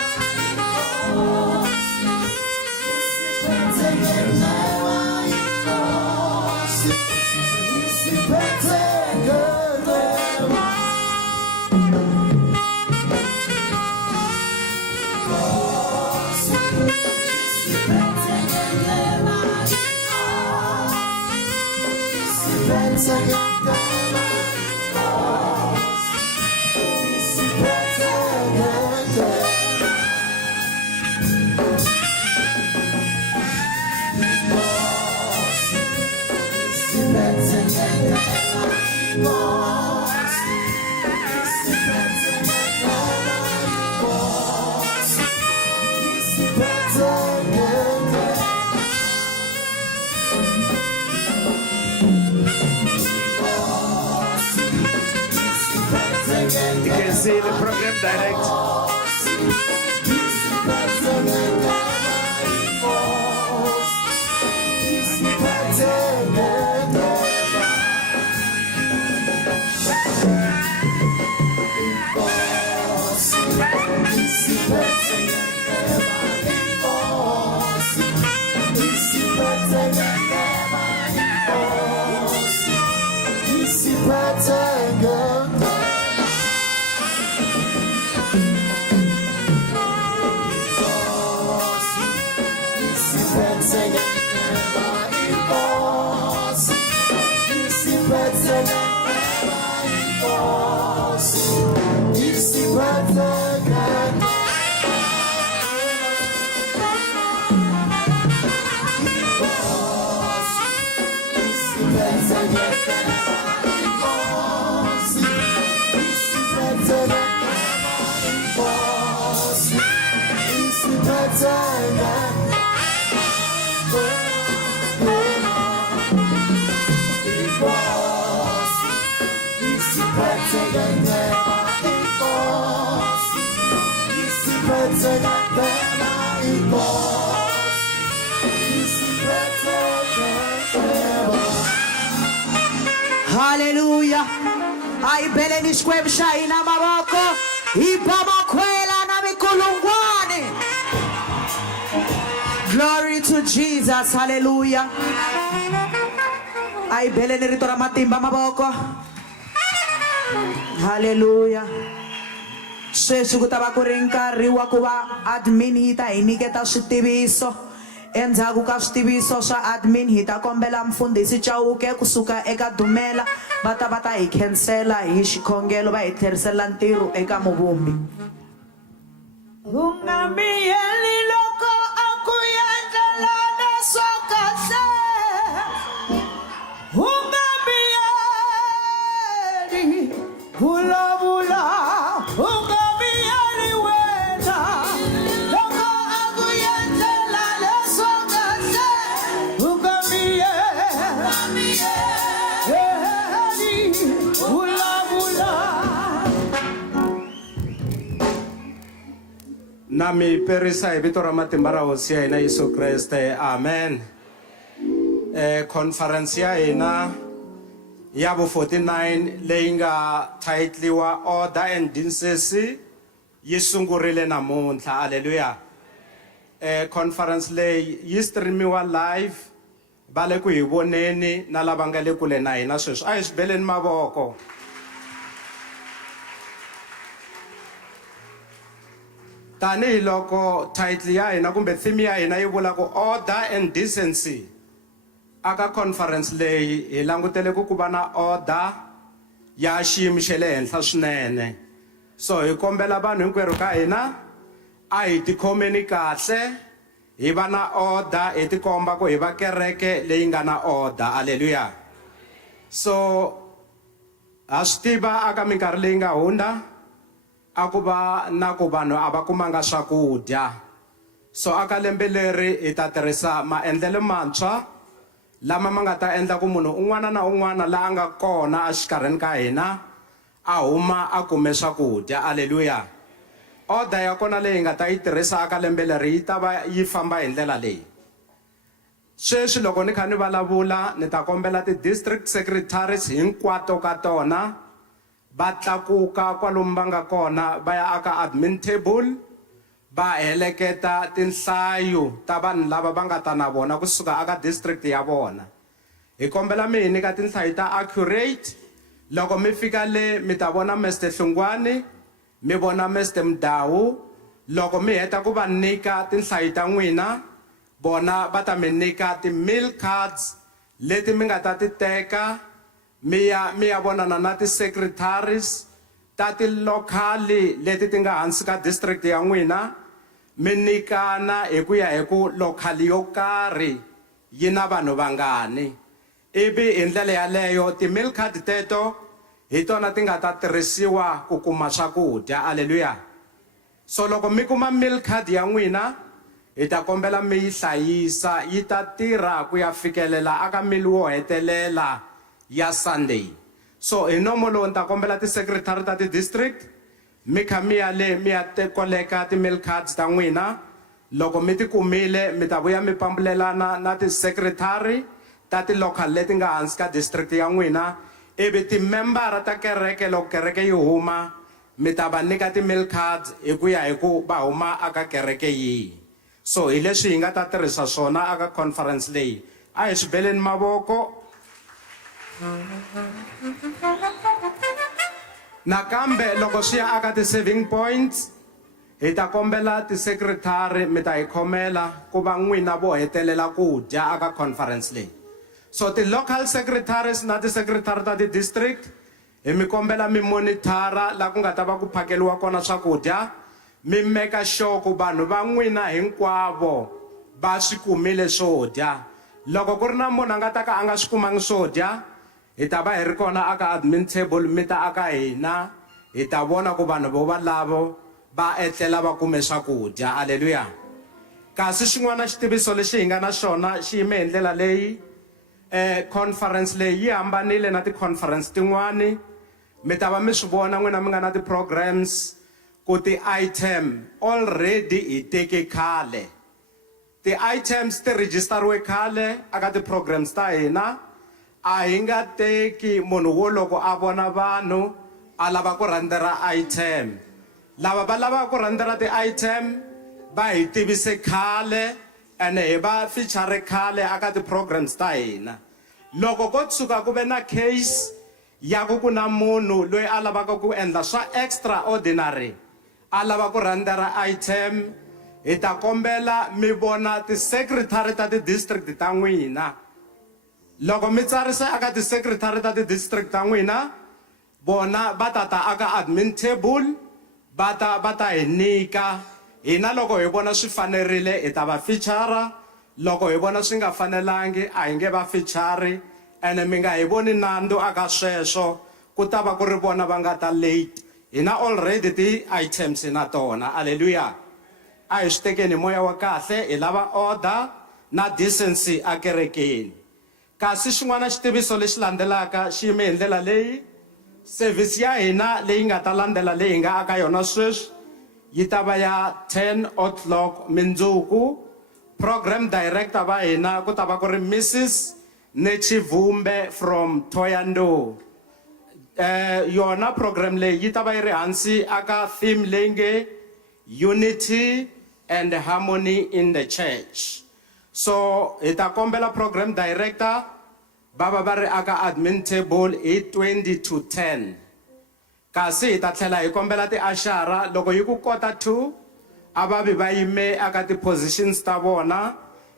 Mercy, the program direct. Hallelujah. Ayibeleni isikwemsha ina maboko. Ibamakhwela na mikulungwane. Glory to Jesus. Hallelujah. Ayibeleni rito ra matimba maboko. Hallelujah. Sweswi ku ta va ku ri nkarhi wa ku va admin yi ta hi nyiketa switiviso. Endzhaku ka switiviso swa admin hi ta kombela mfundhisi Chauke kusuka eka Dumela va ta hi khensela hi xikhongelo va hi tlherisela ntirho eka muvumbi. U nga miyeli loko a ku endlela leswo kahle. U nga miyeli vulavula. U nga miyeli wena loko a ku endlela leswo kahle. U nga miyeli vulavula. Nami perisa hi vito ra matimba ra hosi ya hina Yesu Kreste, amen. Conference ya hina ya vu 49 leyi nga titliwa Order and Decency yi sungurile namuntlha, haleluya. Conference leyi yi streamiwa live, va le ku hi voneni na lava nga le kule na hina sweswi a hi swi beleni mavoko. Tanihi loko title ya hina kumbe theme ya hina yi vula ku Order and Decency, aka conference leyi hi langutele ku va na order ya xiyimo xa le henhla swinene. So hi kombela vanhu hinkwerhu ka hina a hi tikhomeni kahle, hi va na order, hi tikomba ku hi va kereke leyi nga na order, haleluya. So ha swi tiva aka minkarhi leyi nga hundza a ku va na ku vanhu a va kumanga swakudya. So aka lembe leri hi ta tirhisa maendlelo mantshwa lama ma nga ta endla ku munhu un'wana na un'wana la a nga kona a xikarhini ka hina a huma a kume swakudya, haleluya. Order ya kona leyi nga ta yi tirhisa aka lembe leri yi ta va yi famba hi ndlela leyi. Sweswi loko ni kha ni vulavula ni ta kombela ti-district secretaries hinkwato ka tona va tlakuka kwalomu va nga kona va ya aka admin table va heleketa tinhlayo ta vanhu lava va nga ta na vona kusuka aka district ya vona. Hi kombela mi hi nyika tinhlayo ta accurate. Loko mi fika le mi ta vona Mr. Hlungwane, mi vona Mr. Mdawu. Loko mi heta ku va nyika tinhlayo ta n'wina, bona va ta mi nyika ti-meal cards leti mi nga ta ti teka mi ya vonana na ti-secretaries ta ti-locali leti ti nga hansi ka district ya n'wina, mi nyikana hi ku ya hi ku locali yo karhi yi na vanhu vangani. Ivi hi ndlela yaleyo ti-meal card teto hi tona ti nga ta tirhisiwa ku kuma swakudya, haleluya. So loko mi kuma meal card ya n'wina hi ta kombela mi yi hlayisa, yi ta tirha ku ya fikelela aka meal wo hetelela ya Sunday. So hi nomo lowu ni ta kombela ti-secretary ta ti-district mi kha mi ya le mi ya koleka ti-milk cards ta n'wina loko mi ti kumile mi ta vuya mi pambulelana na ti-secretary ta ti-local leti nga hansi ka district ya n'wina ivi timembara ta kereke loko kereke yi huma mi ta va nyika ti-milk cards hi ku ya hi ku va huma aka kereke yihi so hi leswi hi nga ta tirhisa swona aka conference leyi a hi swi beleni mavoko nakambe loko swi ya aka ti-saving points hi ta kombela ti-secretary mi ta hi khomela ku va n'wina vo hetelela ku dya aka conference leyi so ti-local secretaries na ti-secretary ta ti-district hi mi kombela mi monitara la ku nga ta va ku phakeliwa kona swakudya mi meka sure ku vanhu va n'wina hinkwavo va swi kumile swo dya loko ku ri na munhu a nga ta ka a nga swi kumangi swo dya hi ta va hi ri kona aka admin table mi ta aka hina hi ta vona ku vanhu vo valavo va etlela va kume swakudya aleluya kasi xin'wana xitiviso lexi hi nga na xona xi yime hi ndlela leyi conference leyi yi hambanile na ti-conference tin'wani mi ta va mi swi vona n'wina mi nga na ti-programs ku ti-item already hi teke khale ti-items ti register-riwe khale aka ti-programs ta hina a hi nga teki munhu wo loko a vona vanhu a lava ku rhandera item lava va lavaka ku rhandera ti-item va hi tivise khale ene hi va feature khale aka ti-programs ta hina loko ko tshuka ku ve na case ya ku na munhu loyi a lavaka ku endla swa extraordinary a lava ku rhandera item hi ta kombela mi vona ti-secretary ta ti-district ta n'wina loko mi tsarise aka ti-secretary ta ti-district ta n'wina vona va ta ta aka admin table va ta hi nyika hina loko hi vona swi fanerile hi ta va feature loko hi vona swi nga fanelangi a hi nge va feature ene mi nga hi voni nandzu aka sweswo ku ta va ku ri vona va nga ta late hina already ti-items na tona aleluya a hi swi tekeni hi moya wa kahle hi lava order na decency akerekeni kasi xin'wana xitiviso lexi landzelaka xi yime hi ndlela leyi service ya hina leyi nga ta landzela leyi hi nga aka yona sweswi yi ta va ya 10 o'clock mindzuku program director va hina ku ta va ku ri Mrs Nechivumbe from Thoyando yona program leyi yi ta va yi ri hansi aka theme leyi nge unity and harmony in the church so hi ta kombela program director va va ri aka admin table hi 20 to 10 kasi hi ta tlhela hi kombela ti-ashara loko yi ku kota 2 a va vi va yime aka ti-positions ta vona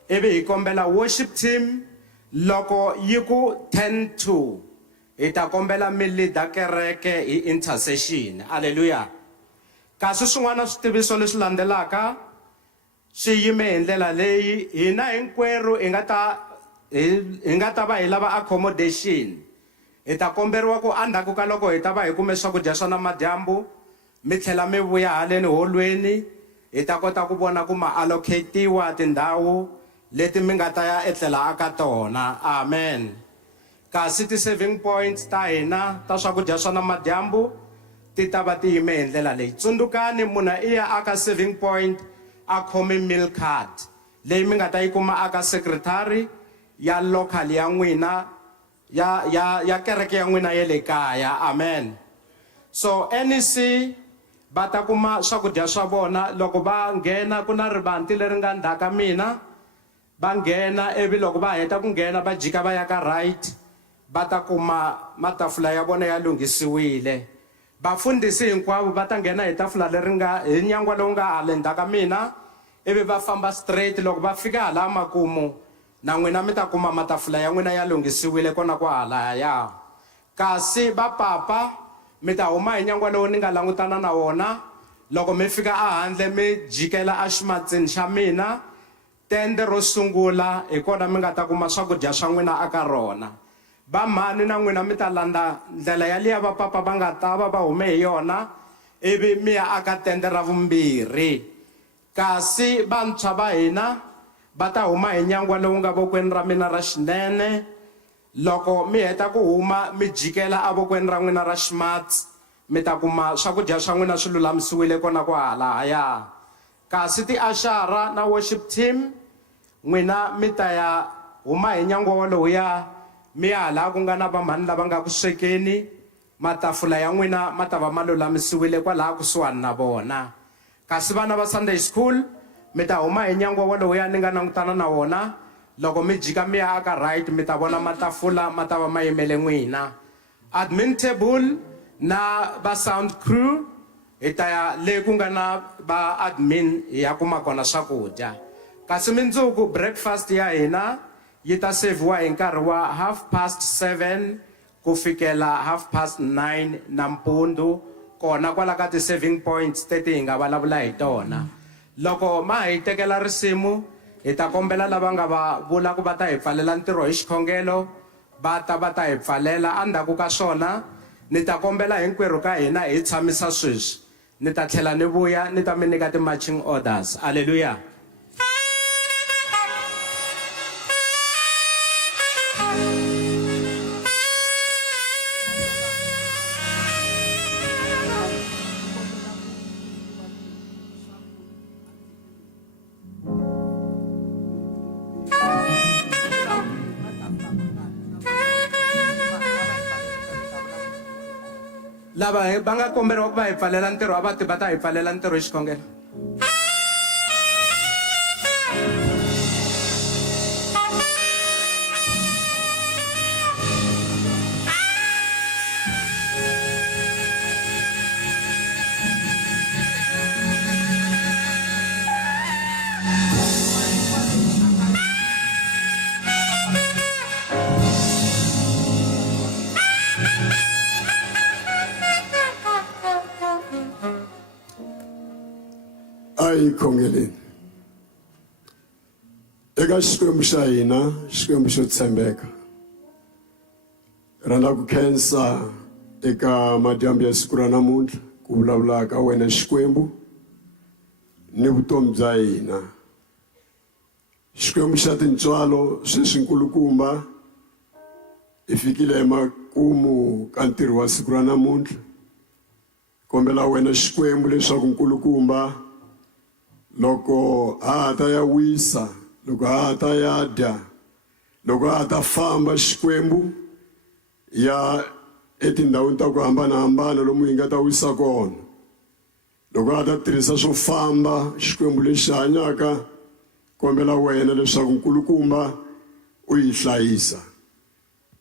ivi hi kombela worship team loko yi ku 10 to hi ta kombela mi leader kereke hi intercession aleluya kasi swin'wana switiviso leswi landzelaka swi yime hi ndlela leyi hina hinkwerhu hi nga ta va hi lava accommodation hi ta komberiwa ku endzhaku ka loko hi ta va hi kume swakudya swa namadyambu mi tlhela mi vuya haleni holweni hi ta kota ku vona ku ma allocatiwa tindhawu leti mi nga ta ya etlela aka tona amen kasi ti-saving points ta hina ta swakudya swa namadyambu ti ta va ti yime hi ndlela leyi tsundzukani munhu i ya aka saving point a khome meal card leyi mi nga ta yi kuma aka secretary ya local ya n'wina ya kereke ya n'wina ya le kaya amen so NEC va ta kuma swakudya swa vona loko va nghena ku na rivanti leri nga ndzhaka mina va nghena ivi loko va heta ku nghena va jika va ya ka right va ta kuma matafula ya vona ya lunghisiwile vafundhisi hinkwavo va ta nghena hi tafula leri nga hi nyangwa lowu nga hala ndzhaka mina ivi va famba straight loko va fika hala makumu na n'wina mi ta kuma matafula ya n'wina ya lunghisiwile kona ku halaya kasi va papa mi ta huma hi nyangwa lowu ni nga langutana na wona loko mi fika ehandle mi jikela eximatsini xa mina tende ro sungula hi kona mi nga ta kuma swakudya swa n'wina aka rona va mhani na n'wina mi ta landza ndlela yaliya va papa va nga ta va hume hi yona ivi mi ya aka tende ra vumbirhi kasi vantshwa va hina va ta huma hi nyangwa lowu nga vokweni ra mina ra xinene loko mi heta ku huma mi jikela evokweni ra n'wina ra ximatsi mi ta kuma swakudya swa n'wina swi lulamisiwile kona kwahalaya kasi ti-ashara na worship team n'wina mi ta ya huma hi nyango walowuya mi ya hala ku nga na vamhani lava nga ku swekeni matafula ya n'wina ma ta va ma lulamisiwile kwalaha kusuhani na vona kasi vana va Sunday school mi ta huma hi nyango walowuya ni nga langutana na wona loko mi jika mi ya aka right mi ta vona matafula ma ta va ma yimele n'wina admin table na va sound crew hi ta ya le ku nga na va admin hi ya kuma kona swakudya kasi mindzuku breakfast ya hina yi ta seviwa hi nkarhi wa 7:30 ku fikela 9:30 nampundzu kona kwala ka ti-serving points teti hi nga vulavula hi tona loko ma hi tekela risimu hi ta kombela lava nga va vula ku va ta hi pfalela ntirho hi xikhongelo va ta hi pfalela endzhaku ka swona ni ta kombela hinkwerhu ka hina hi tshamisa sweswi ni ta tlhela ni vuya ni ta mi nyika ti-marching orders alleluya lava va nga komberiwa ku va hi pfalela ntirho a va ti va ta hi pfalela ntirho hi xikhongelo khongeleni eka xikwembu xa hina xikwembu xo tshembeka rhandza ku khensa eka madyambu ya siku ra namuntlha ku vulavula ka wena xikwembu ni vutomi bya hina xikwembu xa tintswalo sweswinkulukumba hi fikile emakumu ka ntirho wa siku ra namuntlha kombela wena xikwembu leswaku nkulukumba loko ha ta ya wisa loko ha ta ya dya loko ha ta famba xikwembu ya etindhawini ta ku hambanahambana lomu hi nga ta wisa kona loko ha ta tirhisa swo famba xikwembu lexi hanyaka kombela wena leswaku nkulukumba u yi hlayisa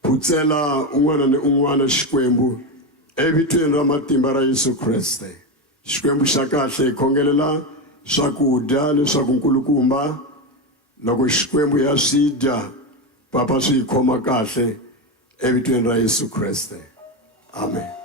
phutsela un'wana ni un'wana xikwembu evitweni ra matimba ra Yesu Kriste xikwembu xa kahle hi khongelela swakudya leswaku nkulukumba loko xikwembu ya swi dya papa swi hi khoma kahle evitweni ra Yesu Kriste amen